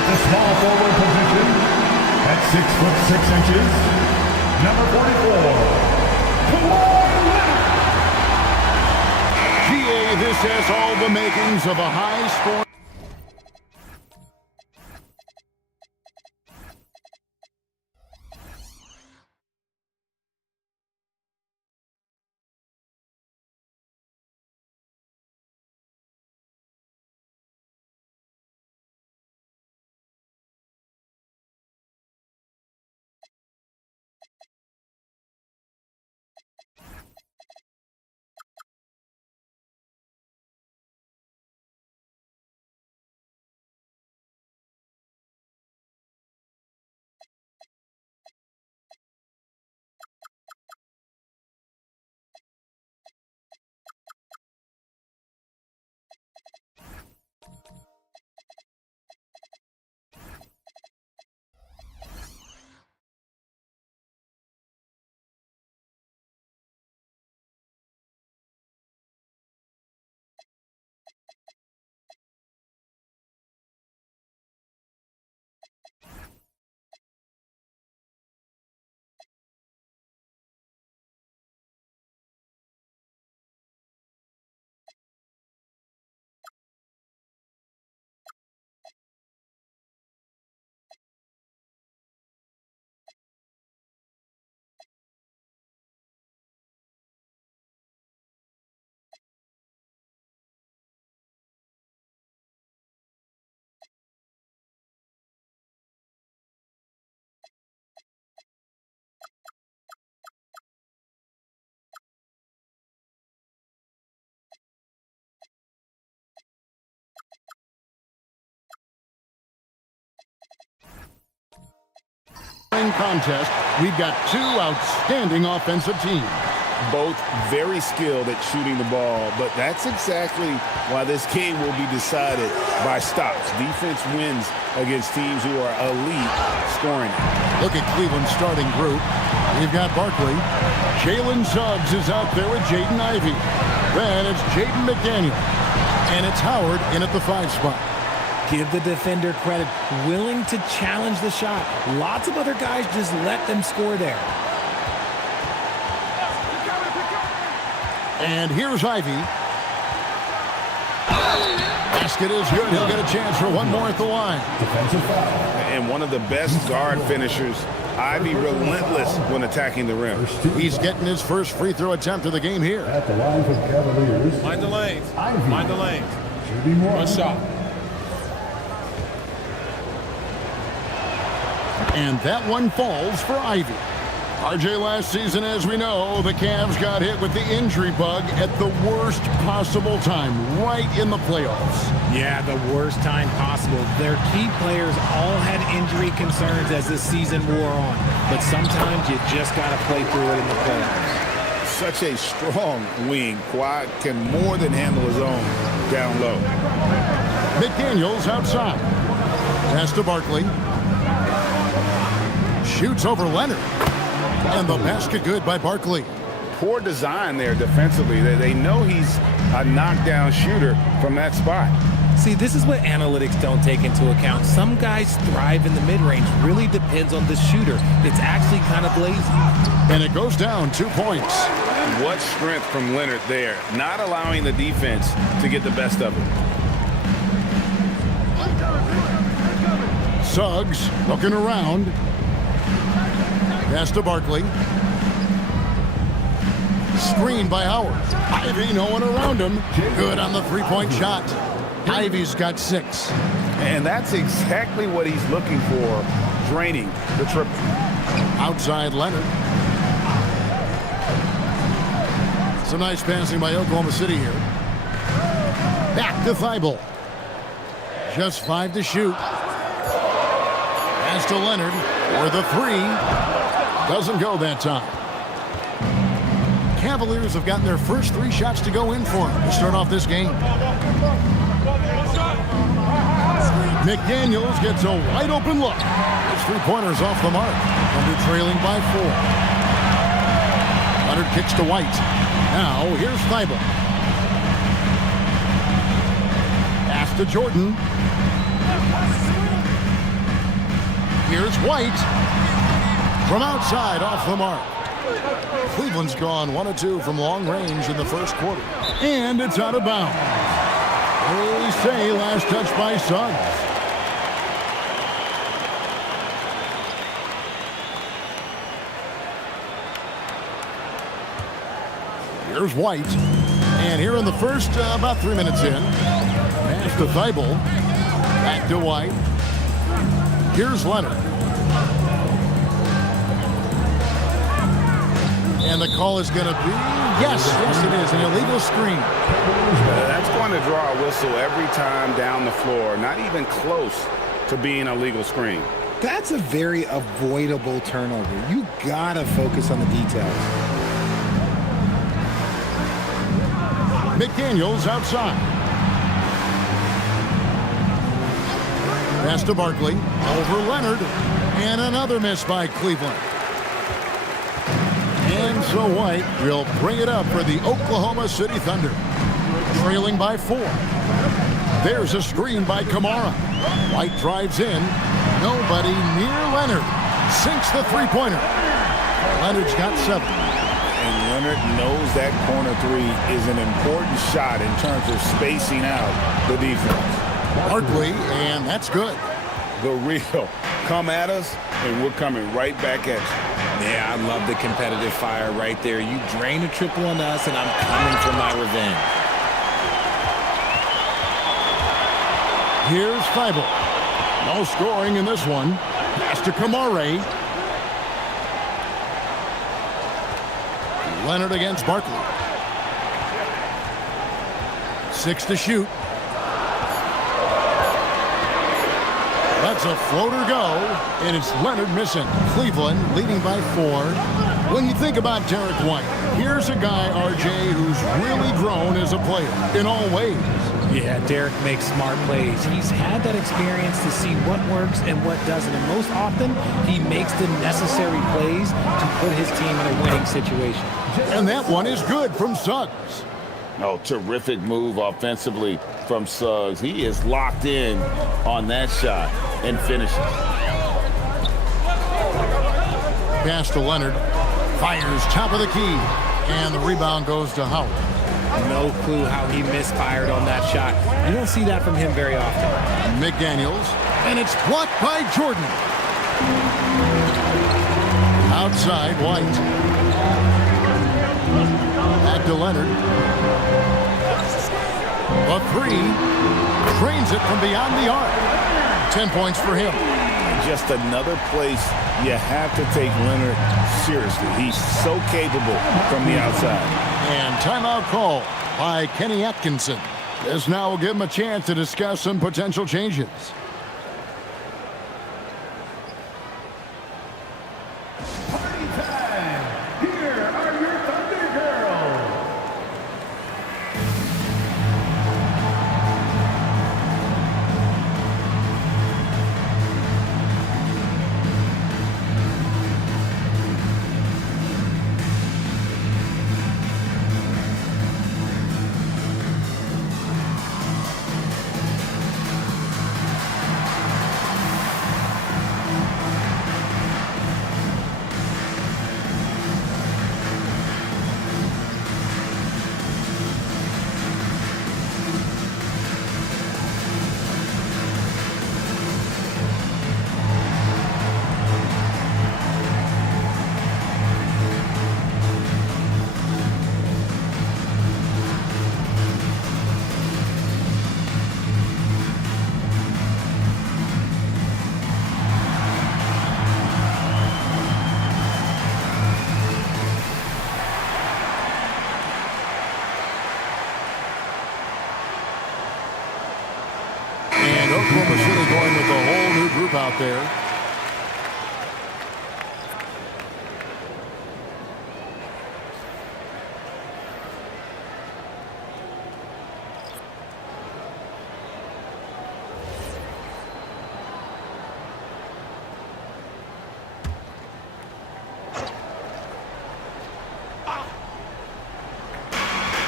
At the small forward position, at 6'6" number 44, Kawhi Leonard. GA, this has all the makings of a high-scoring. Contest, we've got two outstanding offensive teams. Both very skilled at shooting the ball, but that's exactly why this game will be decided by stops. Defense wins against teams who are elite scoring. Look at Cleveland's starting group. We've got Barkley. Jalen Suggs is out there with Jaden Ivey. Then it's Jaden McDaniel. And it's Howard in at the 5 spot. Give the defender credit, willing to challenge the shot. Lots of other guys just let them score there. And here's Ivey. Basket is good. He'll get a chance for one more at the line. Defensive foul. And one of the best guard finishers. Ivey relentless when attacking the rim. He's getting his first free throw attempt of the game here. At the line for the Cavaliers. Mind the lanes. Ivey. Mind the lanes. Shooting one. Shot. And that one falls for Ivey. RJ, last season, as we know, the Cavs got hit with the injury bug at the worst possible time, right in the playoffs. Yeah, the worst time possible. Their key players all had injury concerns as the season wore on. But sometimes you just got to play through it in the playoffs. Such a strong wing. Kawhi can more than handle his own down low. McDaniels outside. Pass to Barkley. Shoots over Leonard. And the basket good by Barkley. Poor design there defensively. They know he's a knockdown shooter from that spot. See, this is what analytics don't take into account. Some guys thrive in the mid-range. Really depends on the shooter. It's actually kind of lazy. And it goes down 2 points. What strength from Leonard there, not allowing the defense to get the best of him. Suggs looking around. Pass to Barkley. Screen by Howard. Ivey, no one around him. Good on the three-point shot. Ivey's got 6. And that's exactly what he's looking for, draining the triple. Outside Leonard. Some nice passing by Oklahoma City here. Back to Thibault. Just 5 to shoot. Pass to Leonard for the 3. Doesn't go that time. Cavaliers have gotten their first 3 shots to go in for them to start off this game. McDaniels gets a wide open look. His 3-pointers off the mark. Under trailing by 4. Leonard kicks to White. Now here's Thibault. Pass to Jordan. Here's White. From outside, off the mark. Cleveland's gone 1 of 2 from long range in the first quarter. And it's out of bounds. They say last touch by Suggs. Here's White. And here in the first, about 3 minutes in. Pass to Thibault. Back to White. Here's Leonard. And the call is going to be, yes, it is, an illegal screen. That's going to draw a whistle every time down the floor. Not even close to being a legal screen. That's a very avoidable turnover. You got to focus on the details. McDaniels outside. Pass to Barkley. Over Leonard. And another miss by Cleveland. And so White will bring it up for the Oklahoma City Thunder. Trailing by 4. There's a screen by Kamara. White drives in. Nobody near Leonard. Sinks the three-pointer. Leonard's got 7. And Leonard knows that corner 3 is an important shot in terms of spacing out the defense. Barkley, and that's good. The real. Come at us, and we're coming right back at you. Yeah, I love the competitive fire right there. You drain a triple on us, and I'm coming for my revenge. Here's Thibault. No scoring in this one. Pass to Kamara. Leonard against Barkley. 6 to shoot. That's a floater go, and it's Leonard missing. Cleveland leading by 4. When you think about Derek White, here's a guy, RJ, who's really grown as a player in all ways. Yeah, Derek makes smart plays. He's had that experience to see what works and what doesn't, and most often, he makes the necessary plays to put his team in a winning situation. And that one is good from Suggs. Oh, terrific move offensively from Suggs. He is locked in on that shot and finishes. Pass to Leonard. Fires top of the key. And the rebound goes to Howard. No clue how he misfired on that shot. You don't see that from him very often. McDaniels. And it's blocked by Jordan. Outside, White. Back to Leonard. A 3. Trains it from beyond the arc. 10 points for him. Just another place you have to take Leonard seriously. He's so capable from the outside. And timeout call by Kenny Atkinson. This now will give him a chance to discuss some potential changes. Party time! Here are your Thunder Girls! Oklahoma City going with a whole new group out there.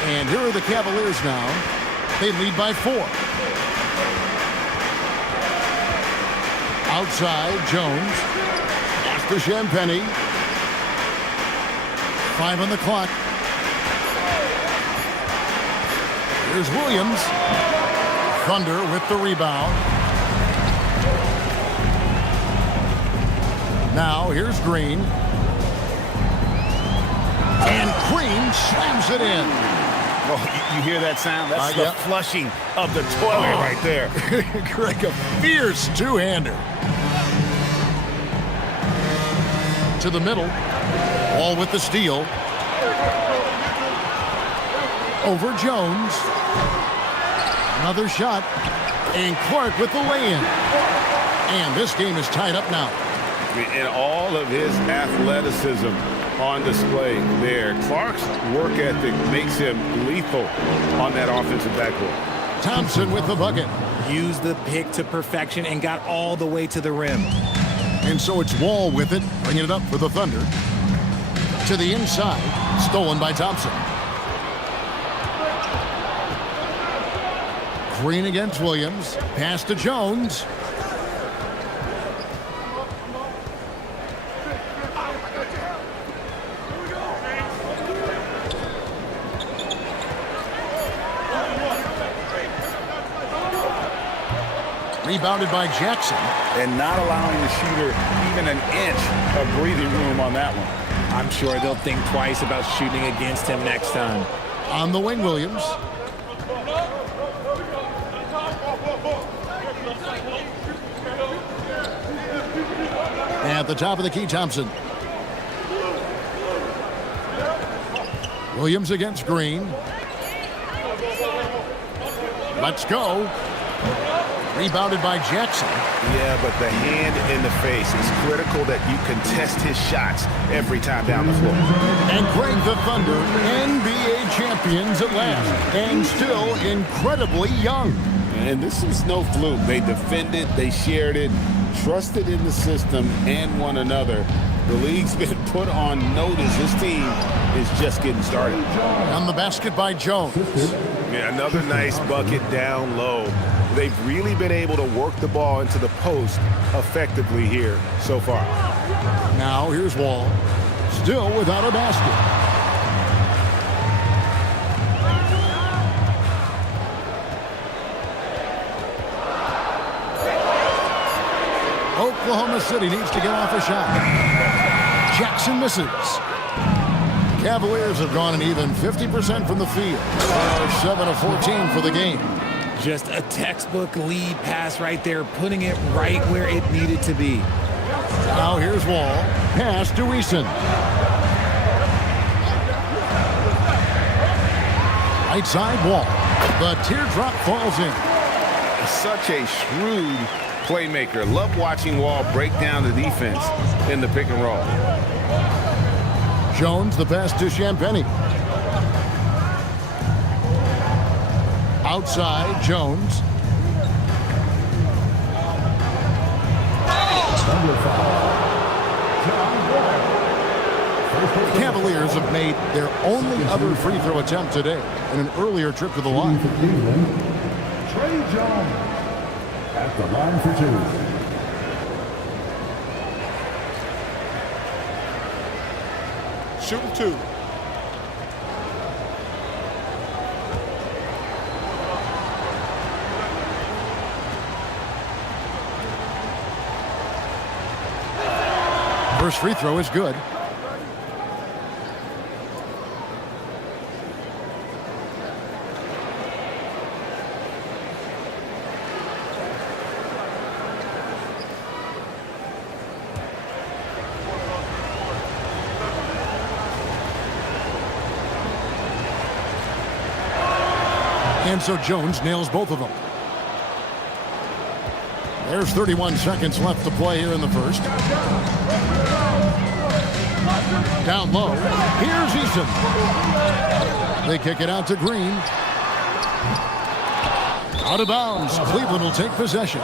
And here are the Cavaliers now. They lead by 4. Outside, Jones. Pass to Champagny. 5 on the clock. Here's Williams. Thunder with the rebound. Now here's Green. And Green slams it in. Oh, you hear that sound? That's the yep. flushing of the toilet right there. Greg, a fierce two-hander. To the middle. All with the steal. Over Jones. Another shot. And Clark with the lay-in. And this game is tied up now. And all of his athleticism on display there. Clark's work ethic makes him lethal on that offensive backcourt. Thompson with the bucket. Used the pick to perfection and got all the way to the rim. And so it's Wall with it, bringing it up for the Thunder. To the inside, stolen by Thompson. Green against Williams. Pass to Jones. Rebounded by Jackson. And not allowing the shooter even an inch of breathing room on that one. I'm sure they'll think twice about shooting against him next time. On the wing, Williams. At the top of the key, Thompson. Williams against Green. Let's go. Rebounded by Jackson. Yeah, but the hand in the face is critical that you contest his shots every time down the floor. And Greg, the Thunder, NBA champions at last, and still incredibly young. And this is no fluke. They defended, they shared it, trusted in the system and one another. The league's been put on notice. This team is just getting started. On the basket by Jones. Yeah, another nice bucket down low. They've really been able to work the ball into the post effectively here so far. Now here's Wall. Still without a basket. Oklahoma City needs to get off a shot. Jackson misses. Cavaliers have gone an even 50% from the field. 7 of 14 for the game. Just a textbook lead pass right there, putting it right where it needed to be. Now here's Wall. Pass to Eason. Right side Wall. The teardrop falls in. Such a shrewd playmaker. Love watching Wall break down the defense in the pick and roll. Jones, the pass to Champagny. Outside, Jones. The Cavaliers have made their only other free throw attempt today in an earlier trip to the line. Trey Jones at the line for two. Shooting two. First free throw is good. And so Jones nails both of them. There's 31 seconds left to play here in the first. Down low. Here's Eason. They kick it out to Green. Out of bounds. Cleveland will take possession.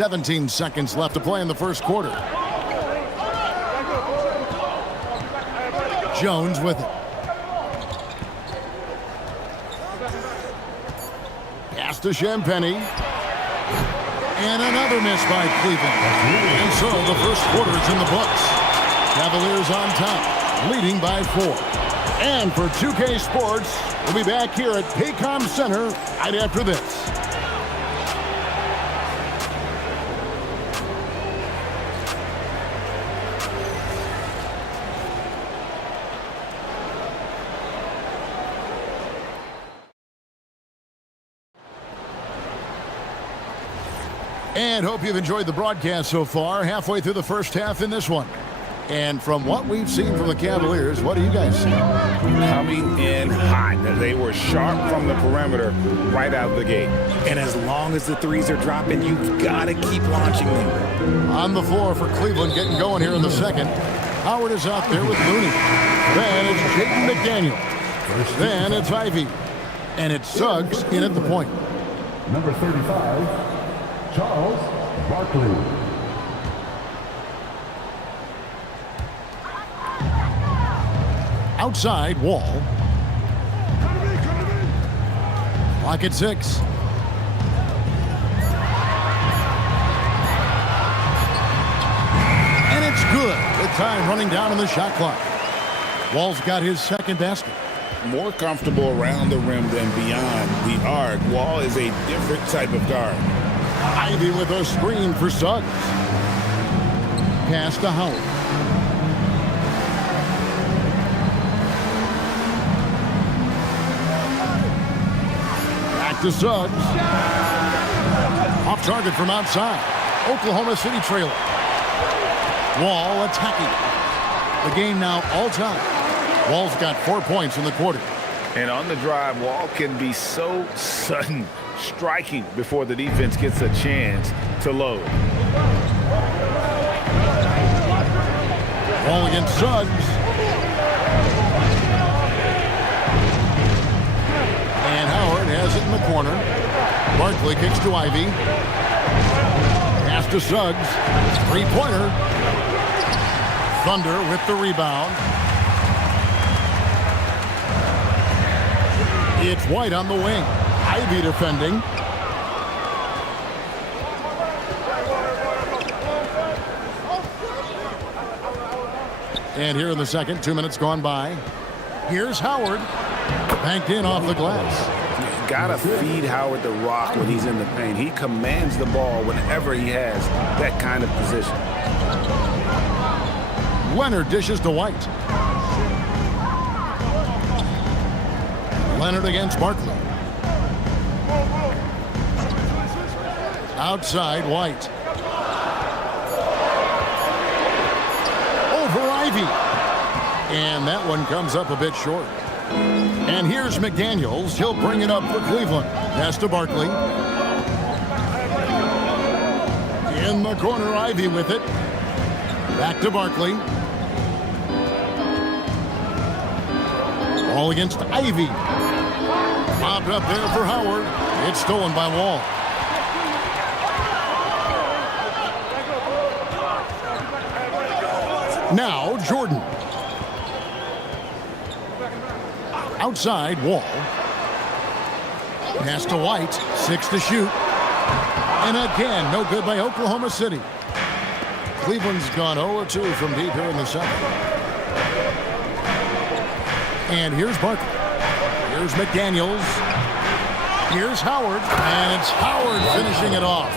17 seconds left to play in the first quarter. Jones with it. Pass to Champagny. And another miss by Cleveland. And so the first quarter is in the books. Cavaliers on top, leading by 4. And for 2K Sports, we'll be back here at Paycom Center right after this. And hope you've enjoyed the broadcast so far. Halfway through the first half in this one. And from what we've seen from the Cavaliers, what do you guys see? Coming in hot. They were sharp from the perimeter right out of the gate. And as long as the threes are dropping, you've got to keep launching them. On the floor for Cleveland, getting going here in the second. Howard is out there with Looney. Then it's Jaden McDaniel. Then it's Ivy. And it's Suggs in at the point. Number 35, Charles Barkley. Outside, Wall. Clock at 6. And it's good. The time running down on the shot clock. Wall's got his second basket. More comfortable around the rim than beyond the arc. Wall is a different type of guard. Ivy with a screen for Suggs. Pass to Howard. Back to Suggs. Off target from outside. Oklahoma City trailer. Wall attacking. The game now all time. Wall's got 4 points in the quarter. And on the drive, Wall can be so sudden, striking before the defense gets a chance to load. Wall against Suggs. And Howard has it in the corner. Barkley kicks to Ivy. Pass to Suggs. Three-pointer. Thunder with the rebound. It's White on the wing. Ivy defending. And here in the second, 2 minutes gone by. Here's Howard. Banked in off the glass. You gotta feed Howard the rock when he's in the paint. He commands the ball whenever he has that kind of position. Leonard dishes to White. Leonard against Barkley. Outside, White. Over Ivy. And that one comes up a bit short. And here's McDaniels. He'll bring it up for Cleveland. Pass to Barkley. In the corner, Ivy with it. Back to Barkley. Ball against Ivy. Popped up there for Howard. It's stolen by Wall. Now Jordan. Outside, Wall. Pass to White. 6 to shoot. And again, no good by Oklahoma City. Cleveland's gone 0-2 from deep here in the second. And here's Barkley. Here's McDaniels. Here's Howard. And it's Howard finishing it off.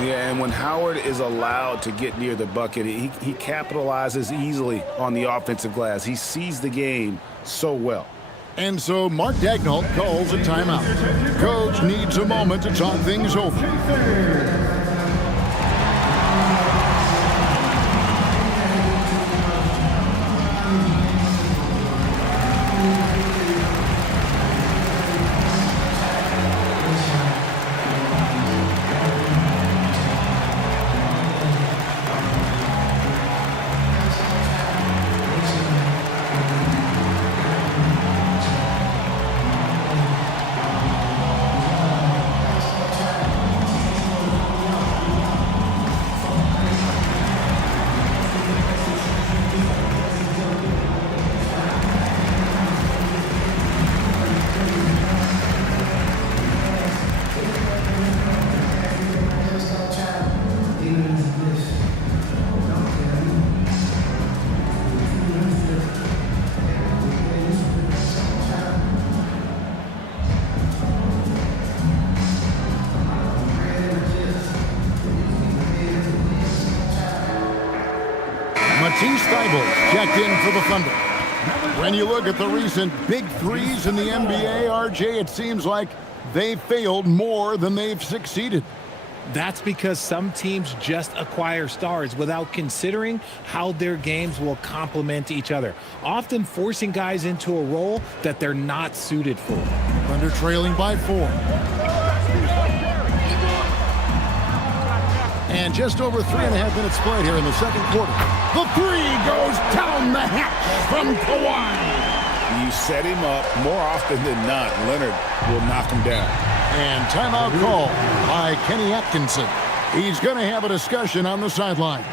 Yeah, and when Howard is allowed to get near the bucket, he capitalizes easily on the offensive glass. He sees the game so well. And so Mark Daigneault calls a timeout. Coach needs a moment to talk things over. Stiebel checked in for the Thunder. When you look at the recent big threes in the NBA, RJ, it seems like they failed more than they've succeeded. That's because some teams just acquire stars without considering how their games will complement each other, often forcing guys into a role that they're not suited for. Thunder trailing by 4. And just over 3.5 minutes played here in the second quarter. The three goes down the hatch from Kawhi. You set him up more often than not. Leonard will knock him down. And timeout call by Kenny Atkinson. He's going to have a discussion on the sideline.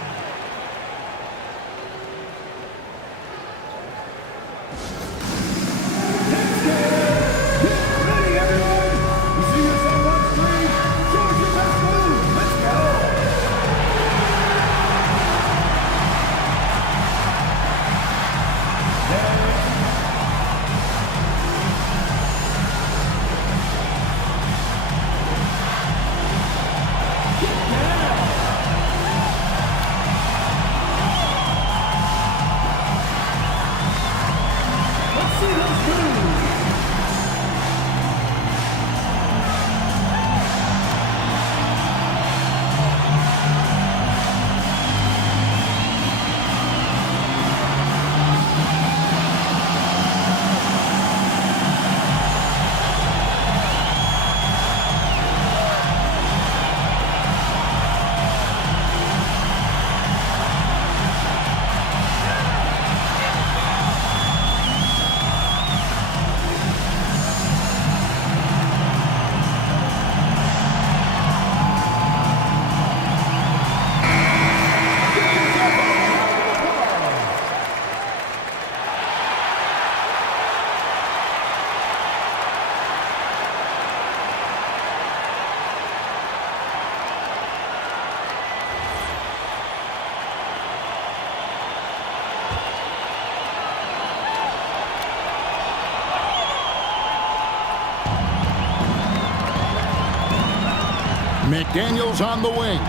McDaniels on the wing,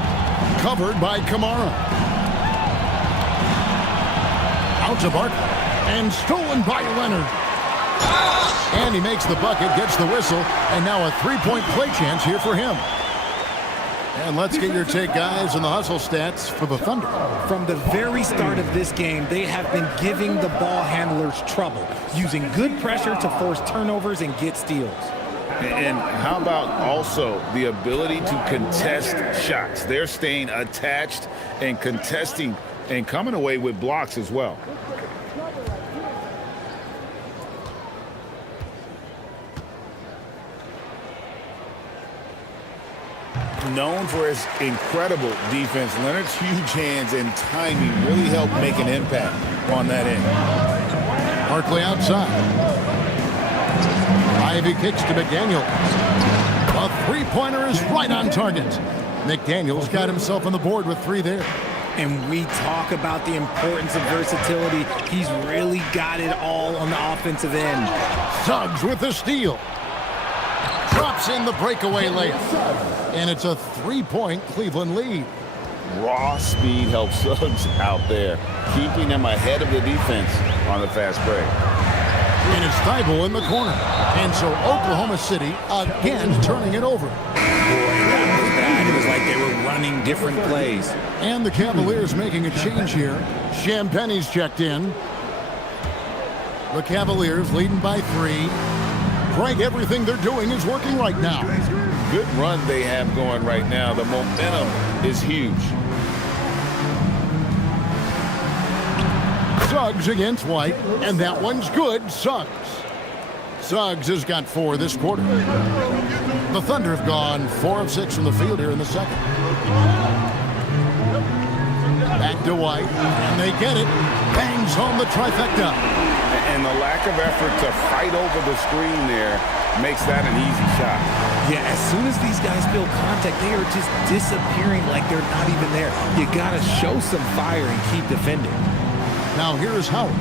covered by Kamara. Out to Barkley, and stolen by Leonard. And he makes the bucket, gets the whistle, and now a three-point play chance here for him. And let's get your take, guys, on the hustle stats for the Thunder. From the very start of this game, they have been giving the ball handlers trouble, using good pressure to force turnovers and get steals. And how about also the ability to contest shots? They're staying attached and contesting and coming away with blocks as well. Known for his incredible defense, Leonard's huge hands and timing really helped make an impact on that end. Barkley outside. Ivy kicks to McDaniel. A three-pointer is right on target. McDaniel's got himself on the board with 3 there. And we talk about the importance of versatility. He's really got it all on the offensive end. Suggs with the steal. Drops in the breakaway layup. And it's a 3-point Cleveland lead. Raw speed helps Suggs out there, keeping him ahead of the defense on the fast break. And it's Stiebel in the corner. And so Oklahoma City again turning it over. Boy, that was bad. It was like they were running different plays. And the Cavaliers making a change here. Champagne's checked in. The Cavaliers leading by 3. Greg, everything they're doing is working right now. Good run they have going right now. The momentum is huge. Suggs against White, and that one's good. Suggs. Suggs has got 4 this quarter. The Thunder have gone 4 of 6 from the field here in the second. Back to White, and they get it. Bangs home the trifecta. And the lack of effort to fight over the screen there makes that an easy shot. Yeah, as soon as these guys feel contact, they are just disappearing like they're not even there. You got to show some fire and keep defending. Now here's Howard.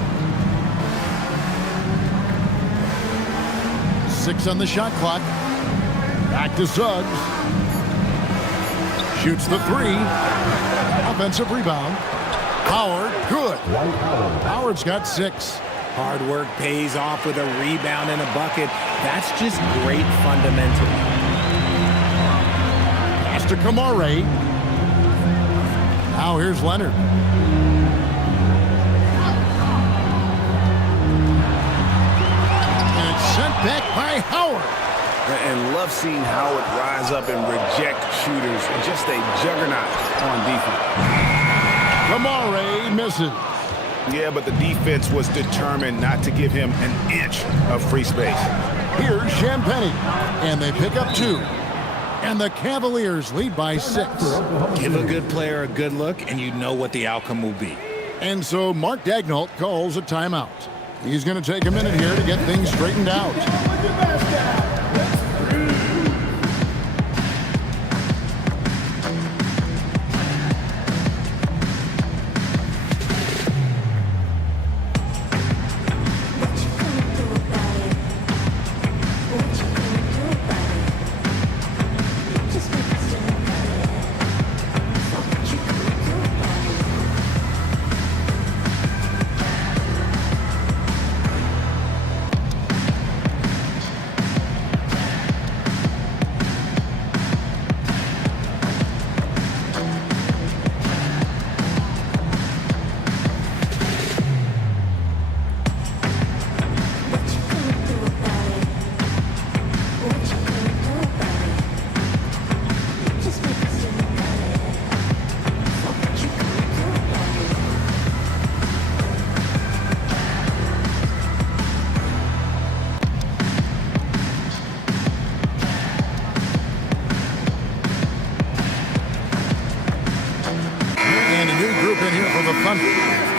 6 on the shot clock. Back to Suggs. Shoots the 3. Offensive rebound. Howard, good. Howard's got 6. Hard work pays off with a rebound and a bucket. That's just great fundamentals. Pass to Kamare. Now here's Leonard. And it's sent back by Howard. And love seeing Howard rise up and reject shooters. Just a juggernaut on defense. Kamare misses. Yeah, but the defense was determined not to give him an inch of free space. Here's Champagnie. And they pick up 2. And the Cavaliers lead by 6. Give a good player a good look, and you know what the outcome will be. And so Mark Daigneault calls a timeout. He's going to take a minute here to get things straightened out.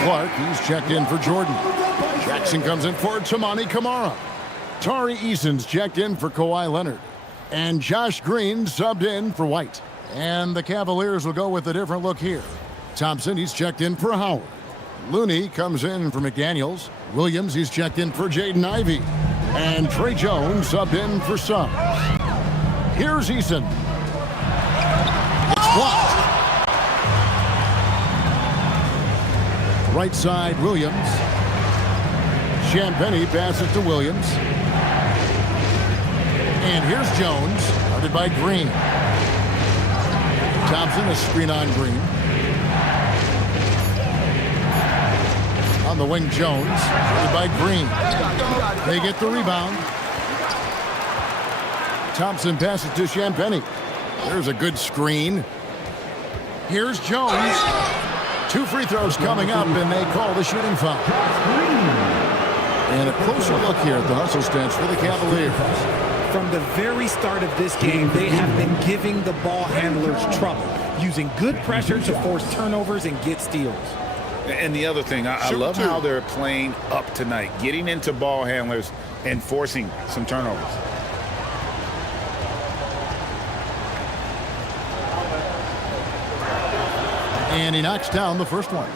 Clark, he's checked in for Jordan. Jackson comes in for Toumani Camara. Tari Eason's checked in for Kawhi Leonard. And Josh Green subbed in for White. And the Cavaliers will go with a different look here. Thompson, he's checked in for Howard. Looney comes in for McDaniels. Williams, he's checked in for Jaden Ivey. And Trey Jones subbed in for Suggs. Here's Eason. It's blocked. Right side, Williams. Champagnie passes to Williams. And here's Jones, guarded by Green. Thompson, a screen on Green. On the wing, Jones, guarded by Green. They get the rebound. Thompson passes to Champagnie. There's a good screen. Here's Jones. 2 free throws coming up, and they call the shooting foul. And a closer look here at the hustle stance for the Cavaliers. From the very start of this game, they have been giving the ball handlers trouble, using good pressure to force turnovers and get steals. And the other thing, I love how they're playing up tonight, getting into ball handlers and forcing some turnovers. And he knocks down the first one.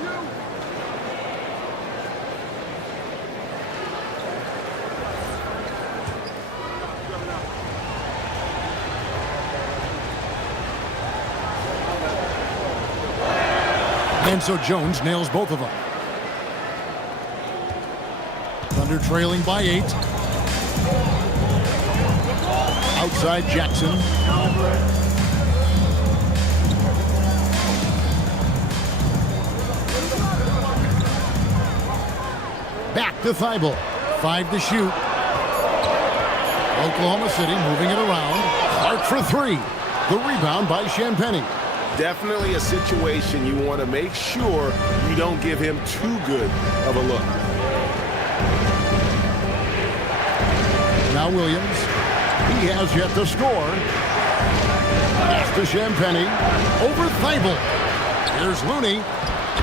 And so Jones nails both of them. Thunder trailing by 8. Outside Jackson. Back to Thibault. 5 to shoot. Oklahoma City moving it around. Clark for 3. The rebound by Champagnie. Definitely a situation you want to make sure you don't give him too good of a look. Now Williams. He has yet to score. Pass to Champagnie. Over Thibault. Here's Looney.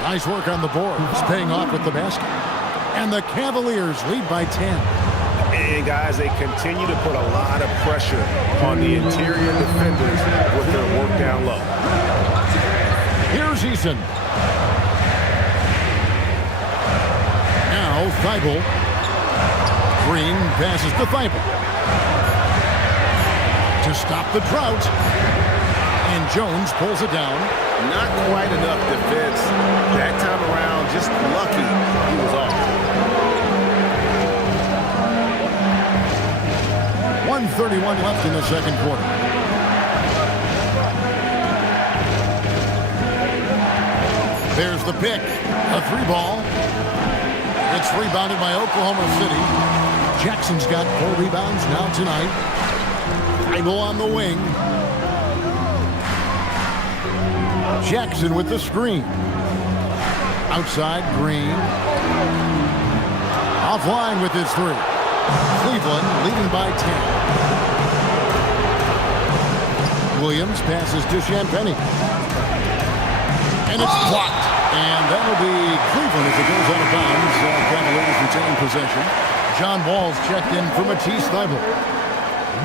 Nice work on the boards. Paying off with the basket. And the Cavaliers lead by 10. And guys, they continue to put a lot of pressure on the interior defenders with their work down low. Here's Eason. Now Thibault. Green passes to Thibault. To stop the drought. And Jones pulls it down. Not quite enough defense. That time around, just lucky he was off. 1:31 left in the second quarter. There's the pick. A 3-ball. It's rebounded by Oklahoma City. Jackson's got 4 rebounds now tonight. Bible on the wing. Jackson with the screen. Outside, Green. Offline with his 3. Cleveland leading by 10. Williams passes to Champagnie. And it's blocked. And that'll be Cleveland as it goes out of bounds. Cavaliers retain possession. John Wall's checked in for Matisse Thybulle.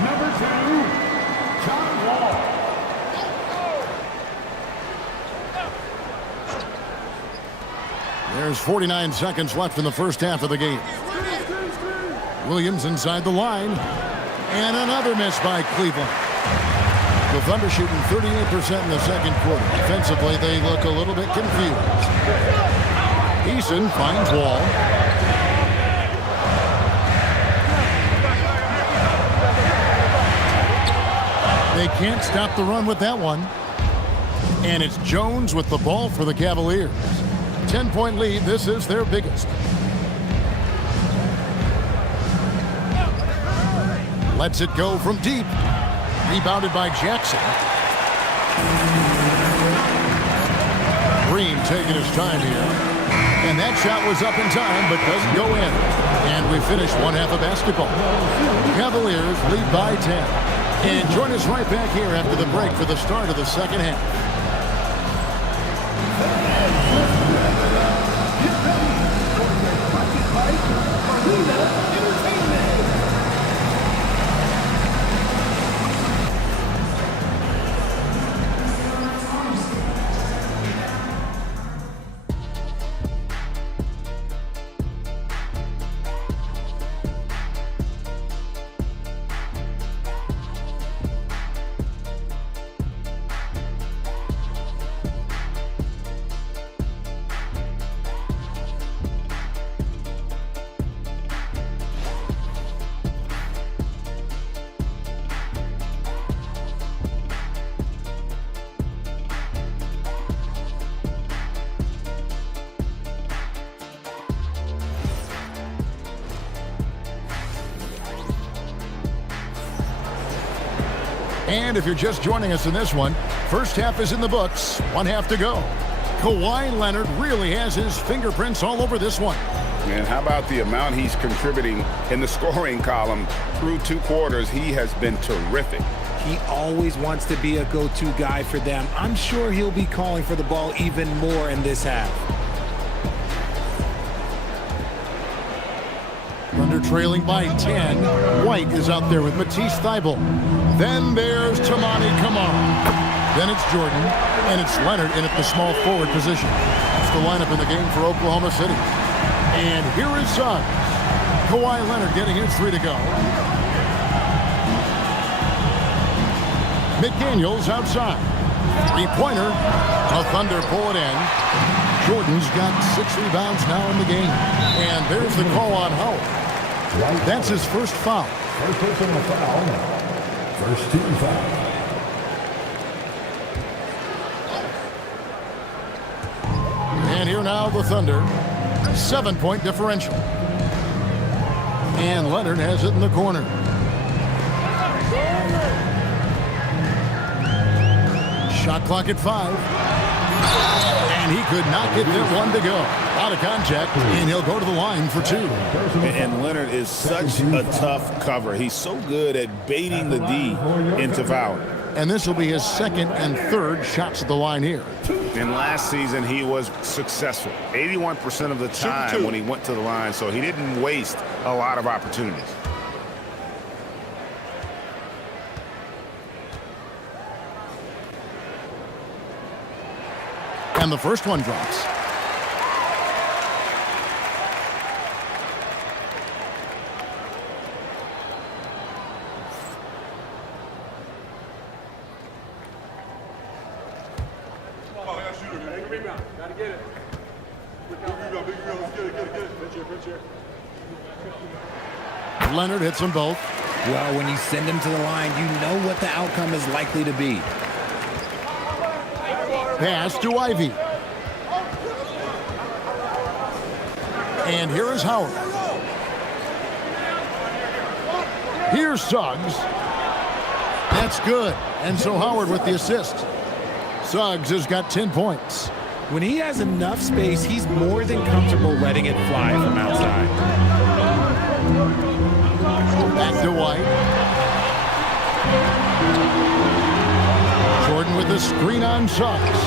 Number 2, John Wall. There's 49 seconds left in the first half of the game. Williams inside the line. And another miss by Cleveland. The Thunder shooting 38% in the second quarter. Defensively, they look a little bit confused. Eason finds Wall. They can't stop the run with that one. And it's Jones with the ball for the Cavaliers. 10-point lead. This is their biggest. Lets it go from deep. Rebounded by Jackson. Green taking his time here. And that shot was up in time, but doesn't go in. And we finish one half of basketball. Cavaliers lead by 10. And join us right back here after the break for the start of the second half. And if you're just joining us in this one, first half is in the books. One half to go. Kawhi Leonard really has his fingerprints all over this one. Man, how about the amount he's contributing in the scoring column through 2 quarters? He has been terrific. He always wants to be a go-to guy for them. I'm sure he'll be calling for the ball even more in this half. Thunder trailing by 10. White is out there with Matisse Thybulle. Then there's Tamani Kamara. Then it's Jordan. And it's Leonard in at the small forward position. That's the lineup in the game for Oklahoma City. And here is Suggs. Kawhi Leonard getting his 3 to go. McDaniels outside. 3-pointer. The Thunder pull it in. Jordan's got 6 rebounds now in the game. And there's the call on Howard. That's his first foul. First personal foul. First team foul. And here now the Thunder. 7-point differential. And Leonard has it in the corner. Shot clock at 5. And he could not get that one to go. Out of contact, and he'll go to the line for 2. And Leonard is such a tough cover. He's so good at baiting the D into fouling. And this will be his second and third shots at the line here. And last season, he was successful 81% of the time when he went to the line, so he didn't waste a lot of opportunities. And the first one drops. Leonard hits them both. Well, when you send him to the line, you know what the outcome is likely to be. Pass to Ivy. And here is Howard. Here's Suggs. That's good. And so Howard with the assist. Suggs has got 10 points. When he has enough space, he's more than comfortable letting it fly from outside. Back to White. Jordan with the screen on Suggs.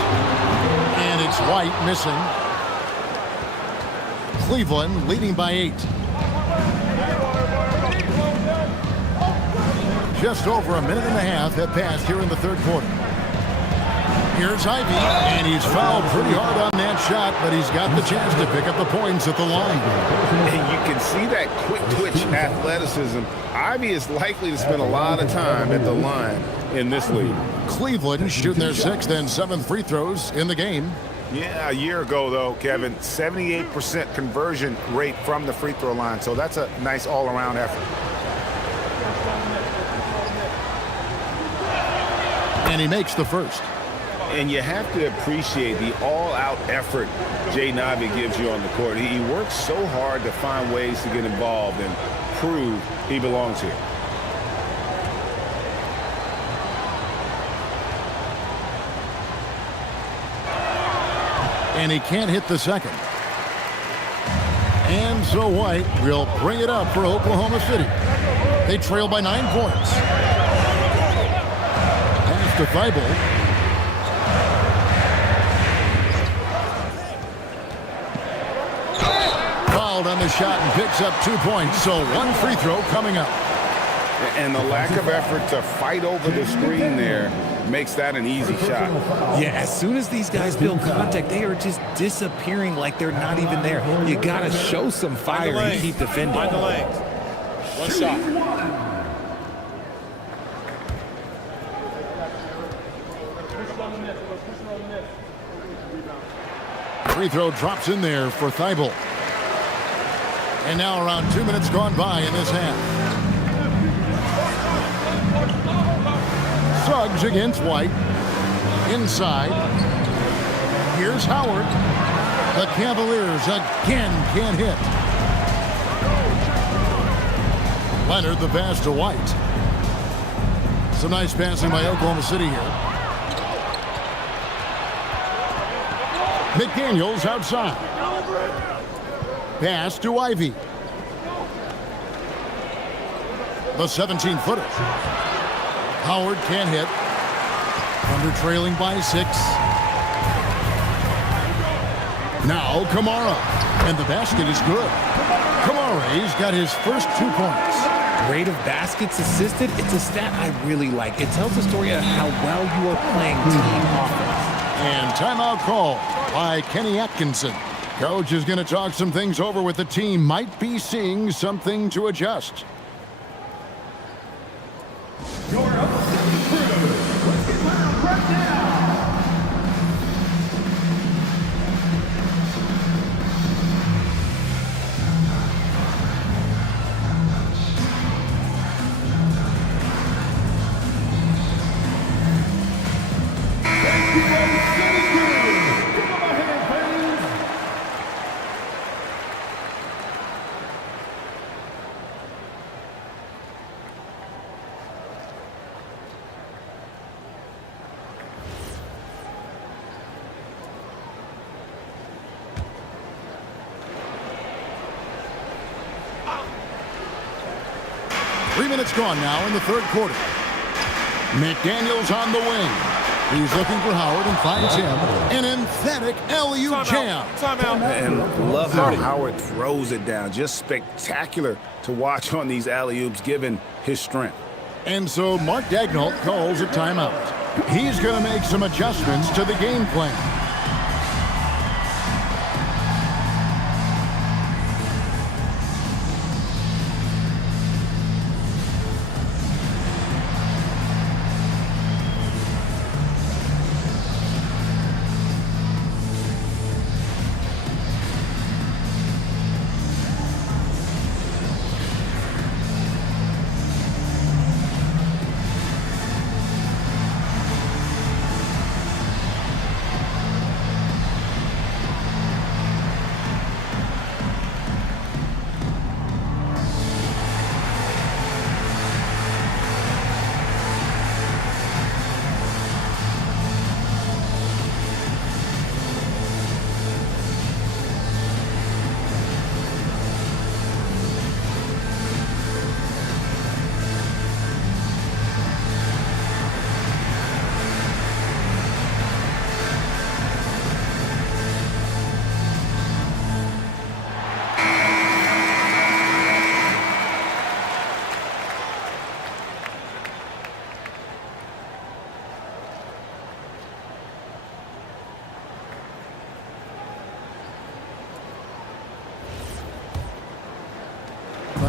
And it's White missing. Cleveland leading by 8. Just over a minute and a half have passed here in the third quarter. Here's Ivy, and he's fouled pretty hard on that shot, but he's got the chance to pick up the points at the line. And you can see that quick twitch athleticism. Ivy is likely to spend a lot of time at the line in this league. Cleveland shooting their 6th and 7th free throws in the game. Yeah, a year ago, though, Kevin, 78% conversion rate from the free throw line. So that's a nice all-around effort. And he makes the first. And you have to appreciate the all-out effort Jaden Ivey gives you on the court. He works so hard to find ways to get involved and prove he belongs here. And he can't hit the second. And so White will bring it up for Oklahoma City. They trail by 9 points. Pass to Thibault. On the shot and picks up 2 points. So 1 free throw coming up. And the lack of effort to fight over the screen there makes that an easy shot. Yeah, as soon as these guys build contact, they are just disappearing like they're not even there. You got to show some fire and keep defending. Find the lanes. One shot. Free throw drops in there for Thibault. And now around 2 minutes gone by in this half. Suggs against White. Inside. Here's Howard. The Cavaliers again can't hit. Leonard the pass to White. Some nice passing by Oklahoma City here. McDaniels outside. Pass to Ivy. The 17-footer. Howard can't hit. Thunder trailing by 6. Now Kamara. And the basket is good. Kamara's got his first 2 points. Rate of baskets assisted, it's a stat I really like. It tells the story of how well you are playing team offense. And timeout call by Kenny Atkinson. Coach is going to talk some things over with the team. Might be seeing something to adjust. Your opening crew, let's get loud right now. Thank you, City Crew. Give them a hand, please. Three minutes gone now in the third quarter. McDaniels on the wing. He's looking for Howard and finds him. An emphatic LU jam. And love how Howard throws it down. Just spectacular to watch on these alley-oops given his strength. And so Mark Daigneault calls a timeout. He's going to make some adjustments to the game plan.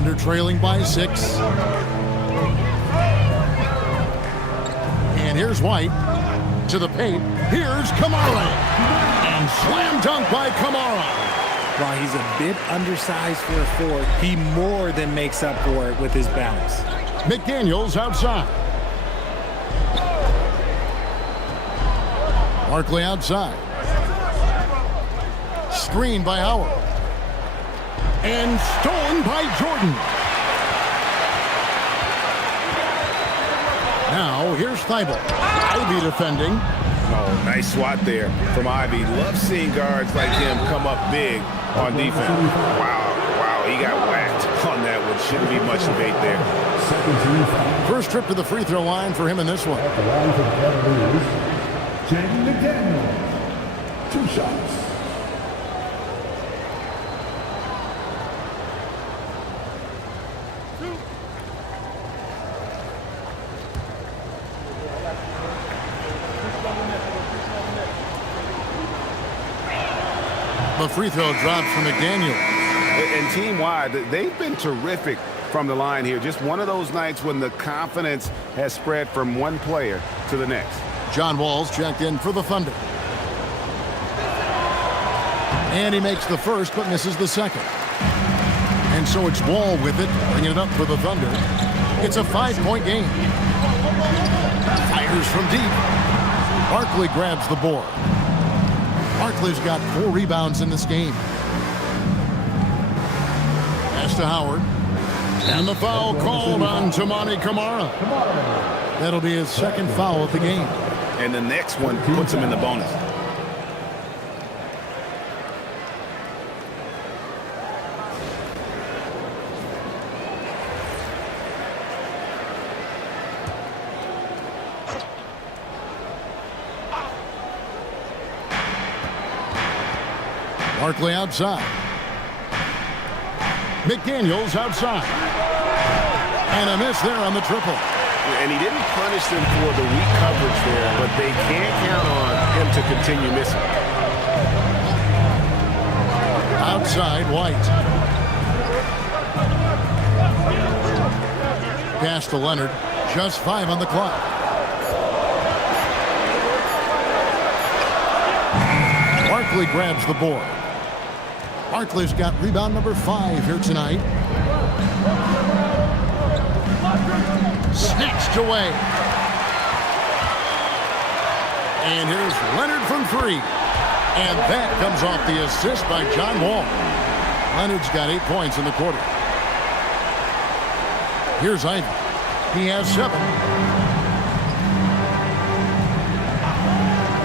Thunder trailing by 6. And here's White to the paint. Here's Kamara. And slam dunk by Kamara. While he's a bit undersized for a forward, he more than makes up for it with his bounce. McDaniels outside. Barkley outside. Screen by Howard. And stolen by Jordan. Now here's Thibault. Ivy defending. Oh, nice swat there from Ivy. Love seeing guards like him come up big on defense. Wow, he got whacked on that one. Shouldn't be much debate there. First trip to the free throw line for him in this one. At the line for the Cavaliers, Jaden McDaniels. 2 shots. The free throw drops from McDaniel. And team-wide, they've been terrific from the line here. Just one of those nights when the confidence has spread from one player to the next. John Wall's checked in for the Thunder. And he makes the first but misses the second. And so it's Wall with it, bringing it up for the Thunder. It's a 5-point game. Fires from deep. Barkley grabs the board. Barkley's got 4 rebounds in this game. Pass to Howard. And the foul called on Toumani Camara. That'll be his second foul of the game. And the next one puts him in the bonus. Barkley outside. McDaniels outside. And a miss there on the triple. And he didn't punish them for the weak coverage there, but they can't count on him to continue missing. Outside, White. Pass to Leonard. Just 5 on the clock. Barkley grabs the board. Barkley's got rebound number 5 here tonight. Snatched away. And here's Leonard from 3. And that comes off the assist by John Wall. Leonard's got 8 points in the quarter. Here's Ivy. He has 7.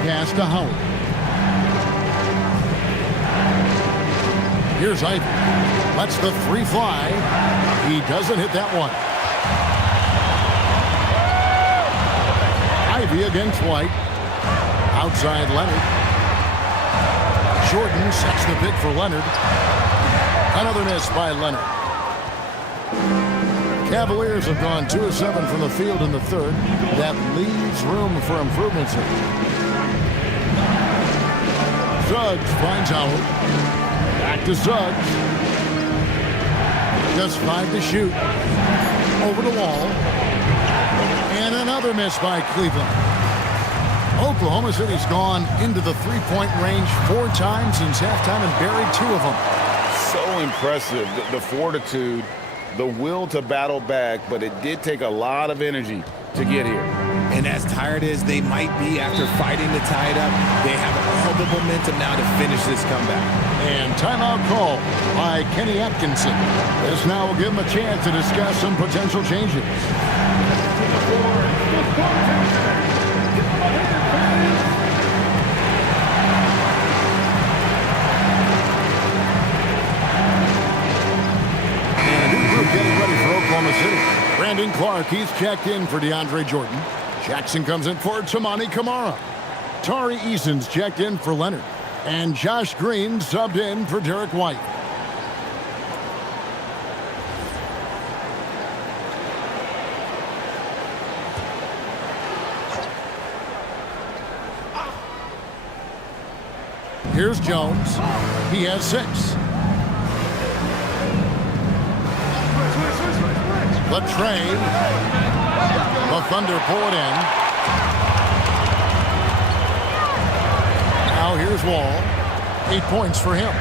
Pass to Howard. Here's Ivy. Lets the 3 fly. He doesn't hit that one. Ivy against White. Outside Leonard. Jordan sets the pick for Leonard. Another miss by Leonard. Cavaliers have gone 2 of 7 from the field in the third. That leaves room for improvements here. Suggs finds Howard. Back to Suggs. Just 5 to shoot. Over the wall. And another miss by Cleveland. Oklahoma City's gone into the 3-point range 4 times since halftime and buried 2 of them. So impressive, the fortitude, the will to battle back, but it did take a lot of energy to get here. And as tired as they might be after fighting to tie it up, they have all the momentum now to finish this comeback. And timeout call by Kenny Atkinson. This now will give him a chance to discuss some potential changes. And a new group getting ready for Oklahoma City. Brandon Clark, he's checked in for DeAndre Jordan. Jackson comes in for Toumani Camara. Tari Eason's checked in for Leonard. And Josh Green subbed in for Derek White. Here's Jones. He has 6. Latrey. The Thunder pull it in. Now here's Wall. 8 points for him.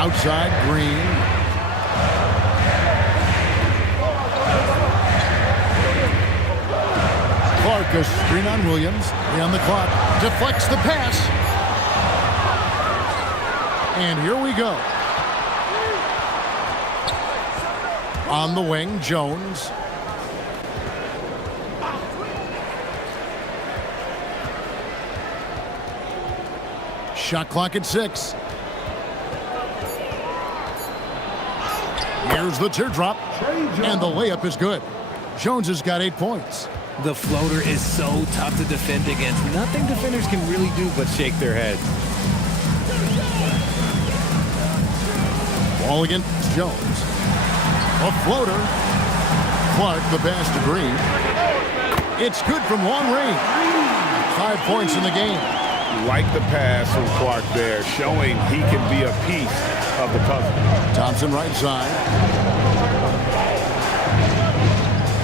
Outside, Green. Clark, a screen on Williams. 3 on the clock. Deflects the pass. And here we go. On the wing, Jones. Shot clock at 6. Here's the teardrop. And the layup is good. Jones has got 8 points. The floater is so tough to defend against. Nothing defenders can really do but shake their heads. Ball against Jones. A floater. Clark, the pass to Green. It's good from long range. 5 points in the game. Like the pass from Clark there, showing he can be a piece of the puzzle. Thompson right side.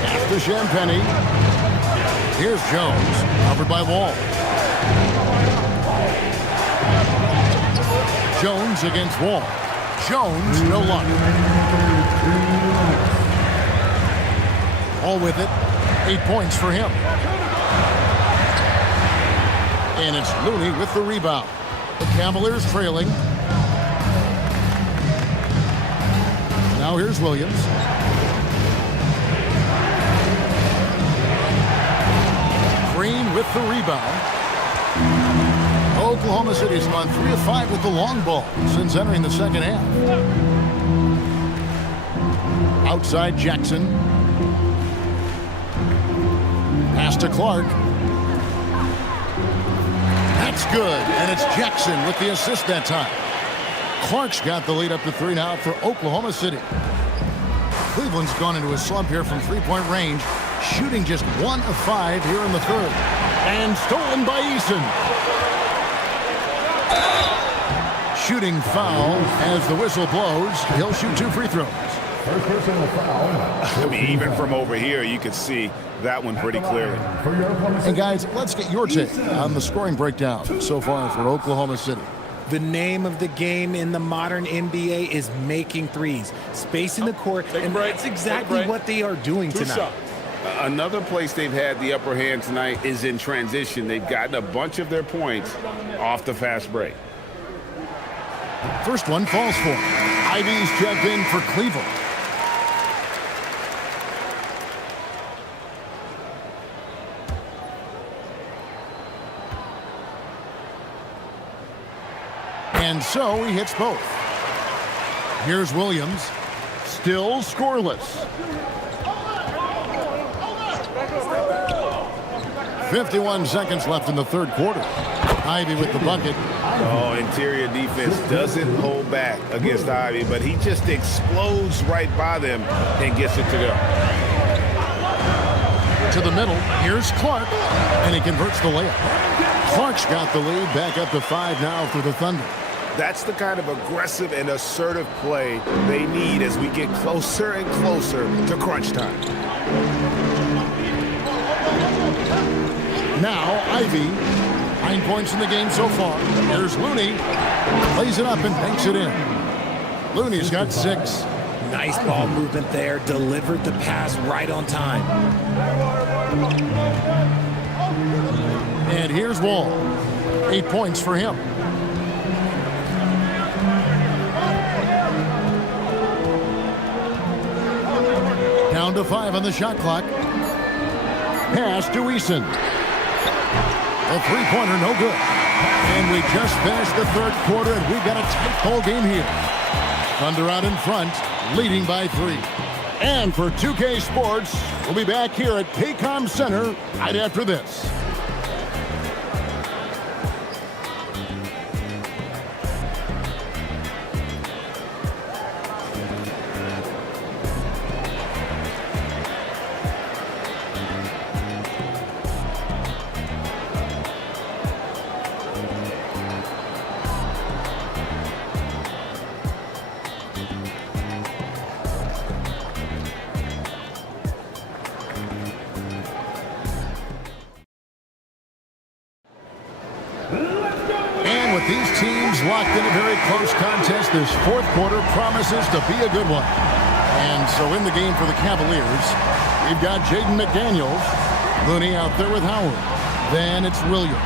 After Champagny. Here's Jones, covered by Wall. Jones against Wall. Jones, no luck. All with it. 8 points for him. And it's Looney with the rebound. The Cavaliers trailing. Now here's Williams. Green with the rebound. Oklahoma City's gone 3 of 5 with the long ball since entering the second half. Outside Jackson. Pass to Clark. That's good, and it's Jackson with the assist that time. Clark's got the lead up to 3 now for Oklahoma City. Cleveland's gone into a slump here from 3-point range, shooting just 1 of 5 here in the third. And stolen by Eason. Shooting foul as the whistle blows. He'll shoot 2 free throws. First personal foul. I mean, even from over here, you can see that one pretty clearly. And guys, let's get your take on the scoring breakdown so far for Oklahoma City. The name of the game in the modern NBA is making threes, spacing the court, and that's exactly what they are doing tonight. Another place they've had the upper hand tonight is in transition. They've gotten a bunch of their points off the fast break. First one falls for him. Ivy's checked in for Cleveland. And so he hits both. Here's Williams. Still scoreless. 51 seconds left in the third quarter. Ivy with the bucket. Oh, interior defense doesn't hold back against Ivy, but he just explodes right by them and gets it to go. To the middle. Here's Clark. And he converts the layup. Clark's got the lead back up to 5 now for the Thunder. That's the kind of aggressive and assertive play they need as we get closer and closer to crunch time. Now Ivy, 9 points in the game so far. Here's Looney, plays it up and banks it in. Looney's got 6. Nice ball movement there, delivered the pass right on time. And here's Wall, 8 points for him. Down to 5 on the shot clock. Pass to Eason. A three-pointer, no good. And we just finished the third quarter, and we've got a tight ball game here. Thunder out in front, leading by 3. And for 2K Sports, we'll be back here at Paycom Center right after this. teams locked in a very close contest. This fourth quarter promises to be a good one. And so in the game for the Cavaliers, we've got Jaden McDaniels. Looney out there with Howard. Then it's Williams.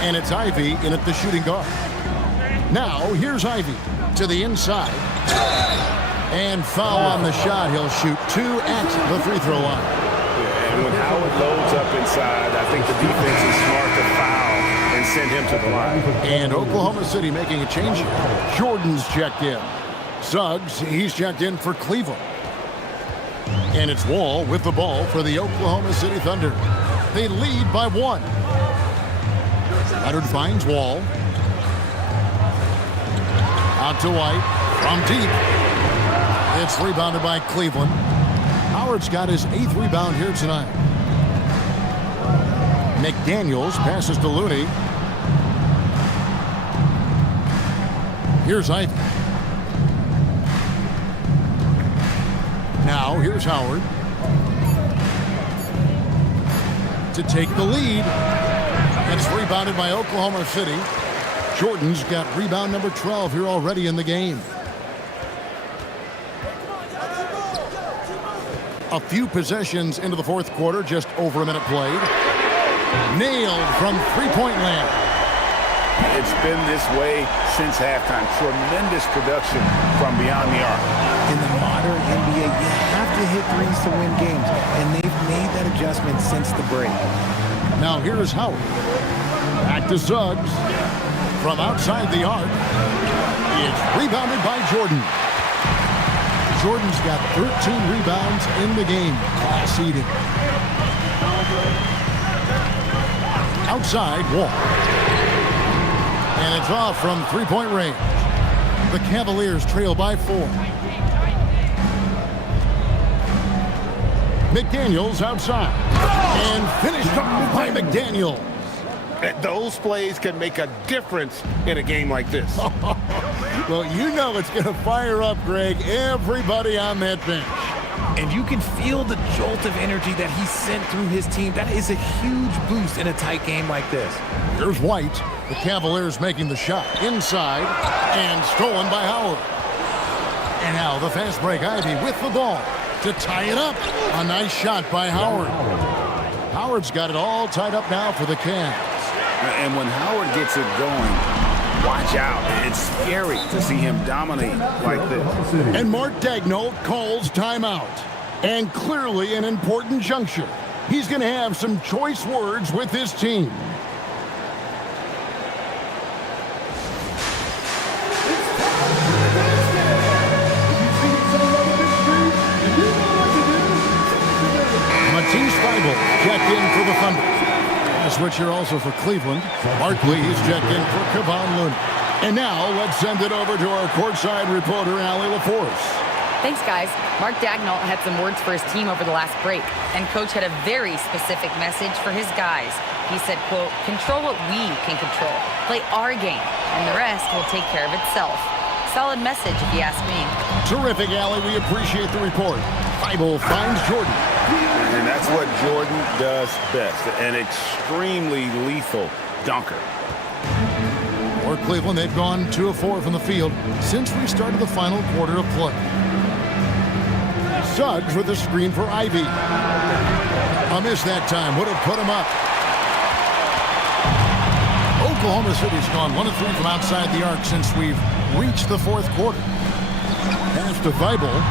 And it's Ivy in at the shooting guard. Now, here's Ivy to the inside. And foul on the shot. He'll shoot 2 at the free throw line. Yeah, and when Howard loads up inside, I think the defense is smart to foul and send him to the line. And Oklahoma City making a change here. Jordan's checked in. Suggs, he's checked in for Cleveland. And it's Wall with the ball for the Oklahoma City Thunder. They lead by 1. Leonard finds Wall. Out to White from deep. It's rebounded by Cleveland. Howard's got his 8th rebound here tonight. McDaniels passes to Looney. Here's Ivy. Now, here's Howard to take the lead. It's rebounded by Oklahoma City. Jordan's got rebound number 12 here already in the game. A few possessions into the fourth quarter, just over a minute played. Nailed from three-point land. It's been this way since halftime. Tremendous production from beyond the arc. In the modern NBA, you have to hit threes to win games, and they've made that adjustment since the break. Now here's Howard. Back to Suggs. From outside the arc. It's rebounded by Jordan. Jordan's got 13 rebounds in the game. Class eating. Outside, Wall. And it's off from three-point range. The Cavaliers trail by 4. McDaniels outside. And finished off by McDaniels. Those plays can make a difference in a game like this. Well, you know it's going to fire up, Greg, everybody on that bench. And you can feel the jolt of energy that he sent through his team. That is a huge boost in a tight game like this. Here's White. The Cavaliers making the shot inside and stolen by Howard. And now the fast break. Ivy with the ball to tie it up. A nice shot by Howard. Howard's got it all tied up now for the Cavs. And when Howard gets it going, watch out. It's scary to see him dominate like this. And Mark Daigneault calls timeout. And clearly an important juncture. He's going to have some choice words with his team. Matisse Thybulle checked in for the Thunder. Switch here also for Cleveland. Barkley, he's checked in for Kevon Looney. And now let's send it over to our courtside reporter, Allie LaForce. Thanks, guys. Mark Daigneault had some words for his team over the last break, and Coach had a very specific message for his guys. He said, quote, control what we can control. Play our game, and the rest will take care of itself. Solid message, if you ask me. Terrific, Allie. We appreciate the report. Thybulle finds Jordan. And that's what Jordan does best, an extremely lethal dunker. For Cleveland, they've gone 2 of 4 from the field since we started the final quarter of play. Suggs with a screen for Ivy. A miss that time would have put him up. Oklahoma City's gone 1 of 3 from outside the arc since we've reached the fourth quarter. Pass to Thybulle.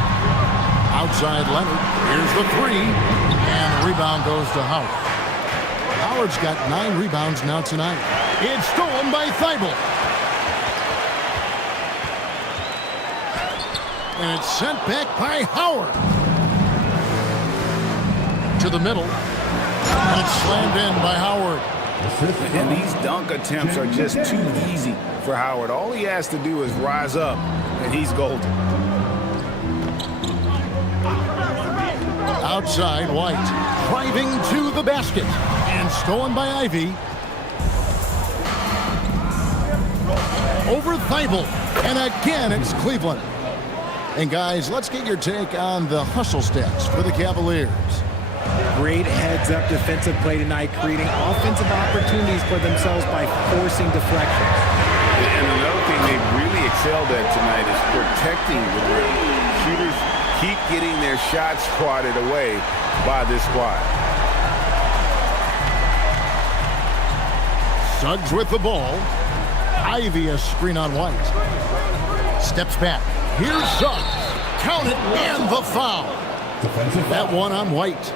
Outside Leonard. Here's the 3. And the rebound goes to Howard. Howard's got 9 rebounds now tonight. It's stolen by Thybulle. And it's sent back by Howard. To the middle. And it's slammed in by Howard. And these dunk attempts are just too easy for Howard. All he has to do is rise up, and he's golden. Outside, White driving to the basket and stolen by Ivy. Over Thybulle, and again it's Cleveland. And guys, let's get your take on the hustle stats for the Cavaliers. Great heads-up defensive play tonight, creating offensive opportunities for themselves by forcing deflections. And another thing they've really excelled at tonight is protecting the rim. Shooters keep getting their shots swatted away by this squad. Suggs with the ball. Ivy a screen on White. Steps back. Here's Suggs. Count it, and the foul. That one on White.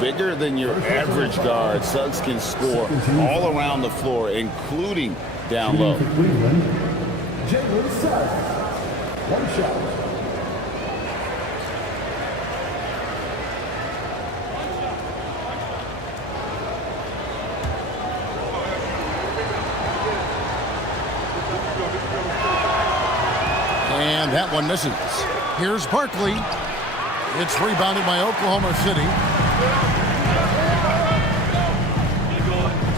Bigger than your average guard, Suggs can score all around the floor, including down low. Jalen Suggs. One shot. And that one misses. Here's Barkley. It's rebounded by Oklahoma City.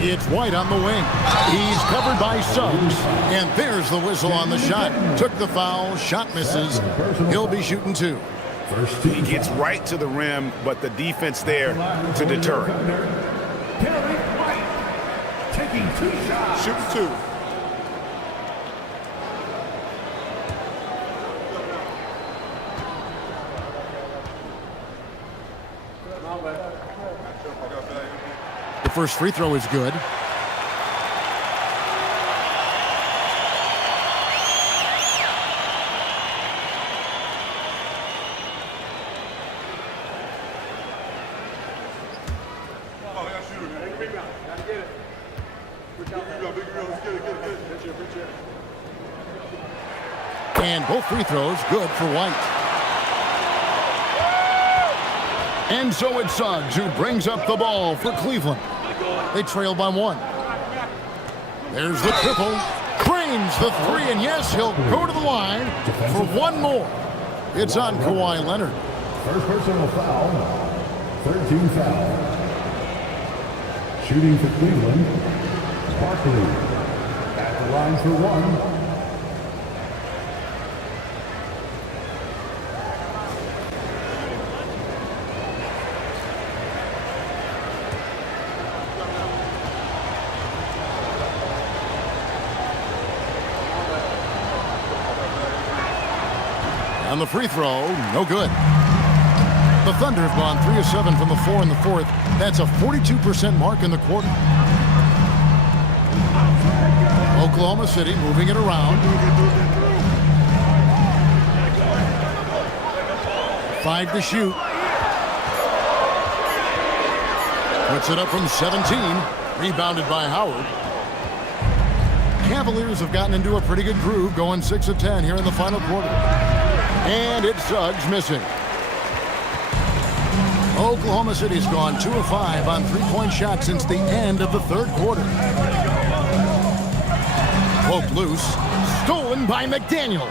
It's White on the wing. He's covered by Suggs. And there's the whistle on the shot. Took the foul. Shot misses. He'll be shooting two. He gets right to the rim, but the defense there to deter it. Taking 2 shots. Shoot two. The first free throw is good. And both free throws good for White. And so it's Suggs who brings up the ball for Cleveland. They trail by 1. There's the triple. Cranes the 3, and yes, he'll go to the line for one more. It's on Kawhi Leonard. First personal foul. 13 foul. Shooting for Cleveland. Barkley at the line for 1. On the free throw, no good. The Thunder have gone 3 of 7 from the floor in the fourth. That's a 42% mark in the quarter. Oklahoma City moving it around. 5 to shoot. Puts it up from 17. Rebounded by Howard. Cavaliers have gotten into a pretty good groove, going 6 of 10 here in the final quarter. And it's Suggs missing. Oklahoma City's gone 2 of 5 on three-point shots since the end of the third quarter. Poke loose. Stolen by McDaniels.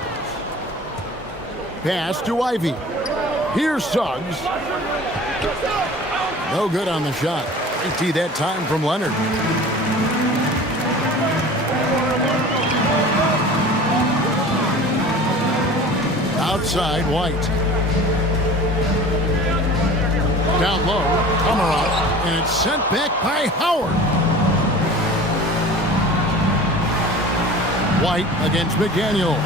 Pass to Ivy. Here's Suggs. No good on the shot. Great tee that time from Leonard. Outside, White. Down low, Amarant, and it's sent back by Howard. White against McDaniel.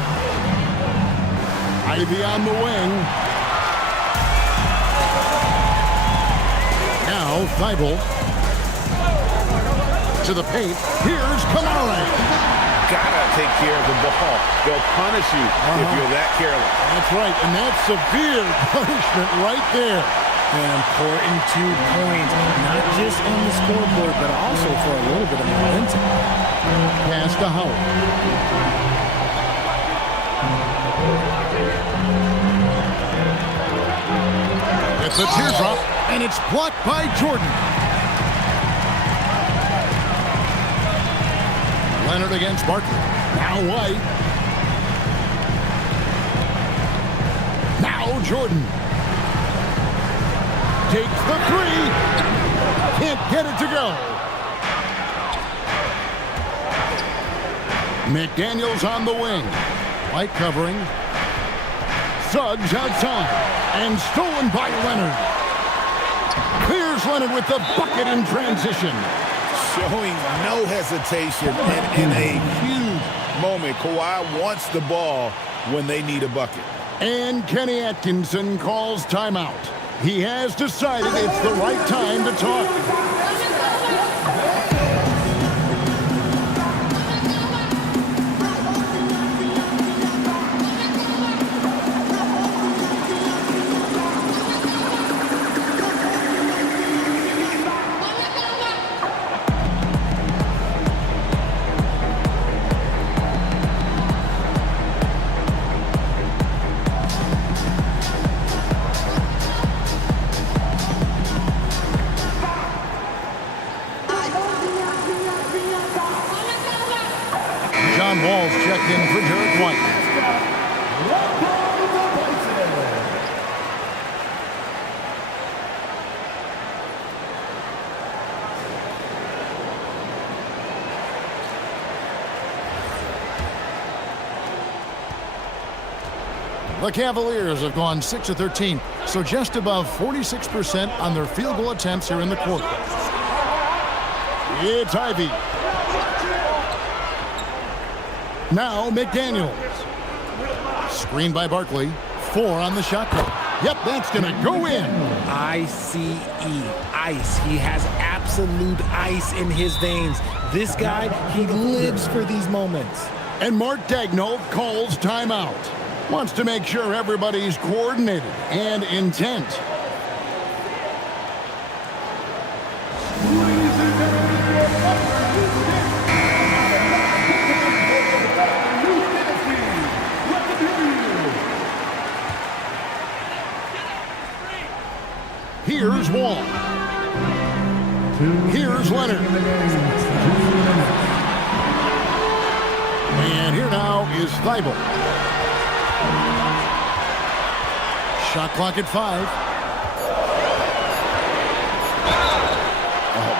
Ivy on the wing. Now Thibault. To the paint. Here's Kamara. Gotta take care of the ball. They'll punish you if you're that careless. That's right, and that's severe punishment right there. An important 2 points, not just on the scoreboard, but also for a little bit of momentum. Pass to Howard. It's a teardrop, and it's blocked by Jordan. Leonard against Barkley. Now White. Now Jordan. Takes the 3. Can't get it to go. McDaniels on the wing. White covering. Suggs outside. And stolen by Leonard. Here's Leonard with the bucket in transition. Showing no hesitation and in a huge moment. Kawhi wants the ball when they need a bucket. And Kenny Atkinson calls timeout. He has decided it's the right time to talk. John Wall's checked in for Derek White. The Cavaliers have gone 6 of 13, so just above 46% on their field goal attempts here in the quarter. It's Ivy. Now McDaniels. Screened by Barkley. 4 on the shot clock. Yep, that's going to go in. I-C-E. Ice. He has absolute ice in his veins. This guy, he lives for these moments. And Mark Daigneault calls timeout. Wants to make sure everybody's coordinated and intent. Here's Wall. Here's Leonard. And here now is Thibault. Shot clock at 5.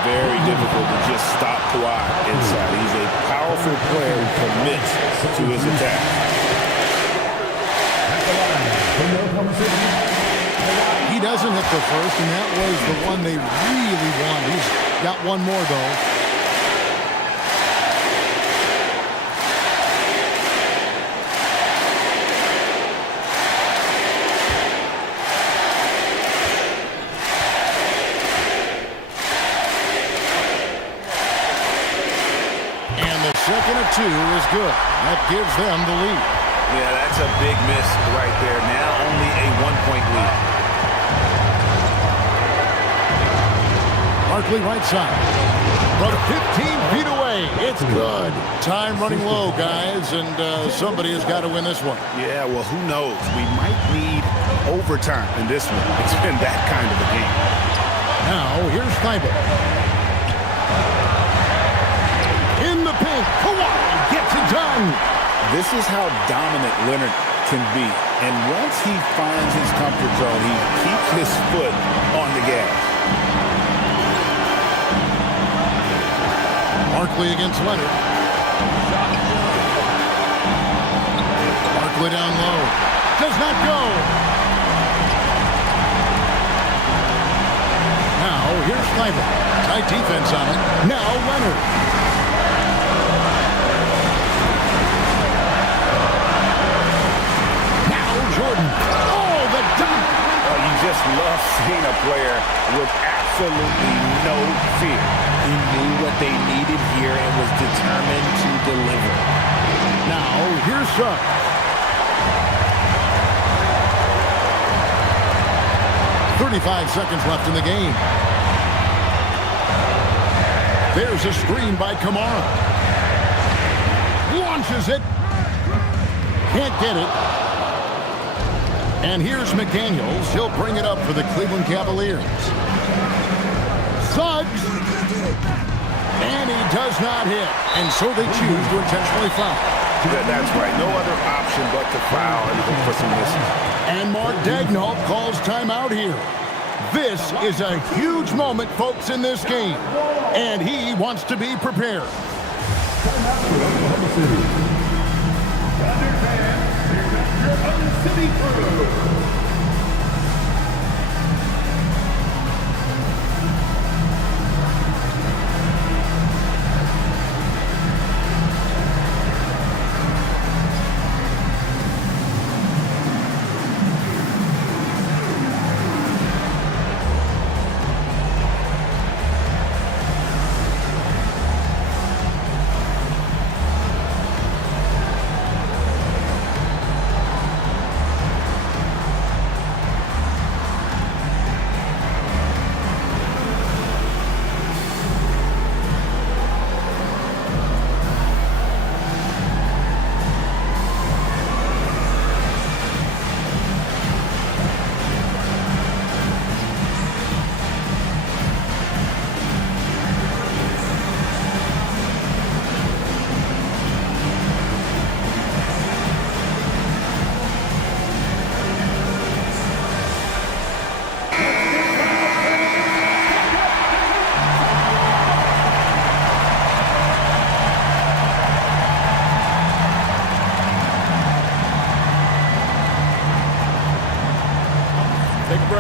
Very difficult to just stop Kawhi inside. He's a powerful player who commits to his attack. He doesn't hit the first, and that was the one they really wanted. He's got one more, though. Second of 2 is good. That gives them the lead. Yeah, that's a big miss right there. Now only a 1-point lead. Barkley right side. From 15 feet away. It's good. Time running low, guys, and somebody has got to win this one. Yeah, well, who knows? We might need overtime in this one. It's been that kind of a game. Now, here's Thibault. Kawhi gets it done. This is how dominant Leonard can be. And once he finds his comfort zone, he keeps his foot on the gas. Barkley against Leonard. Barkley down low. Does not go. Now here's Thibault. Tight defense on it. Now Leonard. Jordan. Oh, the dunk. Oh, you just love seeing a player with absolutely no fear. He knew what they needed here and was determined to deliver. Now, here's Suggs. "35 seconds left in the game. There's a screen by Kamara. Launches it. Can't get it. And here's McDaniels. He'll bring it up for the Cleveland Cavaliers. Suggs. And he does not hit. And so they choose to intentionally foul. That's right. No other option but to foul and look for some misses. And Mark Daigneault calls timeout here. This is a huge moment, folks, in this game. And he wants to be prepared. City Crew.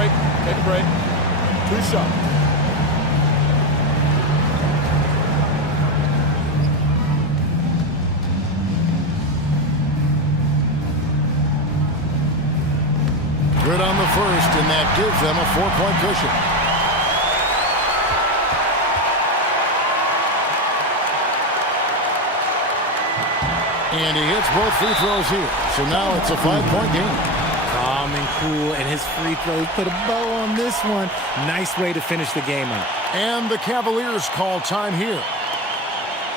break. Take a break. 2 shots. Good on the first, and that gives them a 4-point cushion. And he hits both free throws here. So now it's a 5-point game. Calm and cool, and his free throws put a bow on this one. Nice way to finish the game out. And the Cavaliers call time here.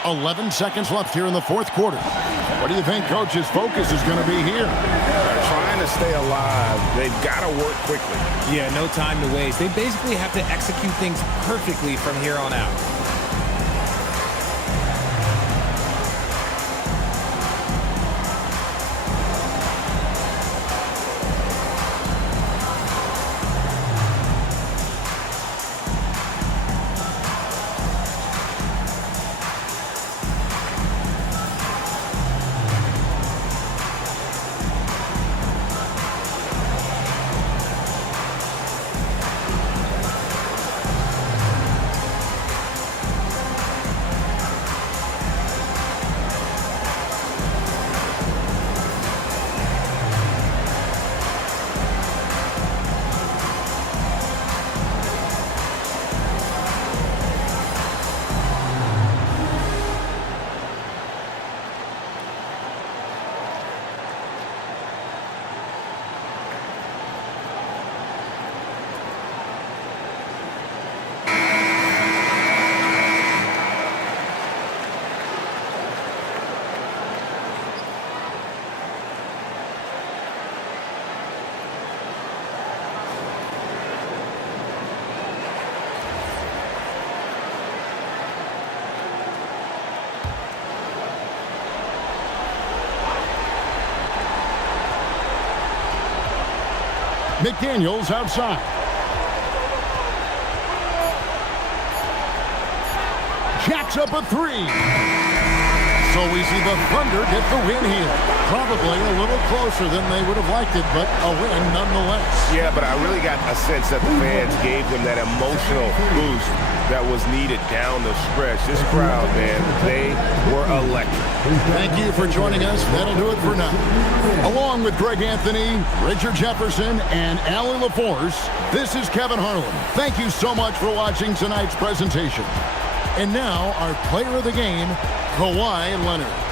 11 seconds left here in the fourth quarter. What do you think Coach's focus is going to be here? Trying to stay alive. They've got to work quickly. Yeah, no time to waste. They basically have to execute things perfectly from here on out. McDaniels outside. Jacks up a 3. So we see the Thunder get the win here. Probably a little closer than they would have liked it, but a win nonetheless. Yeah, but I really got a sense that the fans gave them that emotional boost that was needed down the stretch. This crowd, man, they were electric. Thank you for joining us. That'll do it for now. Along with Greg Anthony, Richard Jefferson, and Allie LaForce, this is Kevin Harlan. Thank you so much for watching tonight's presentation. And now, our player of the game, Kawhi Leonard.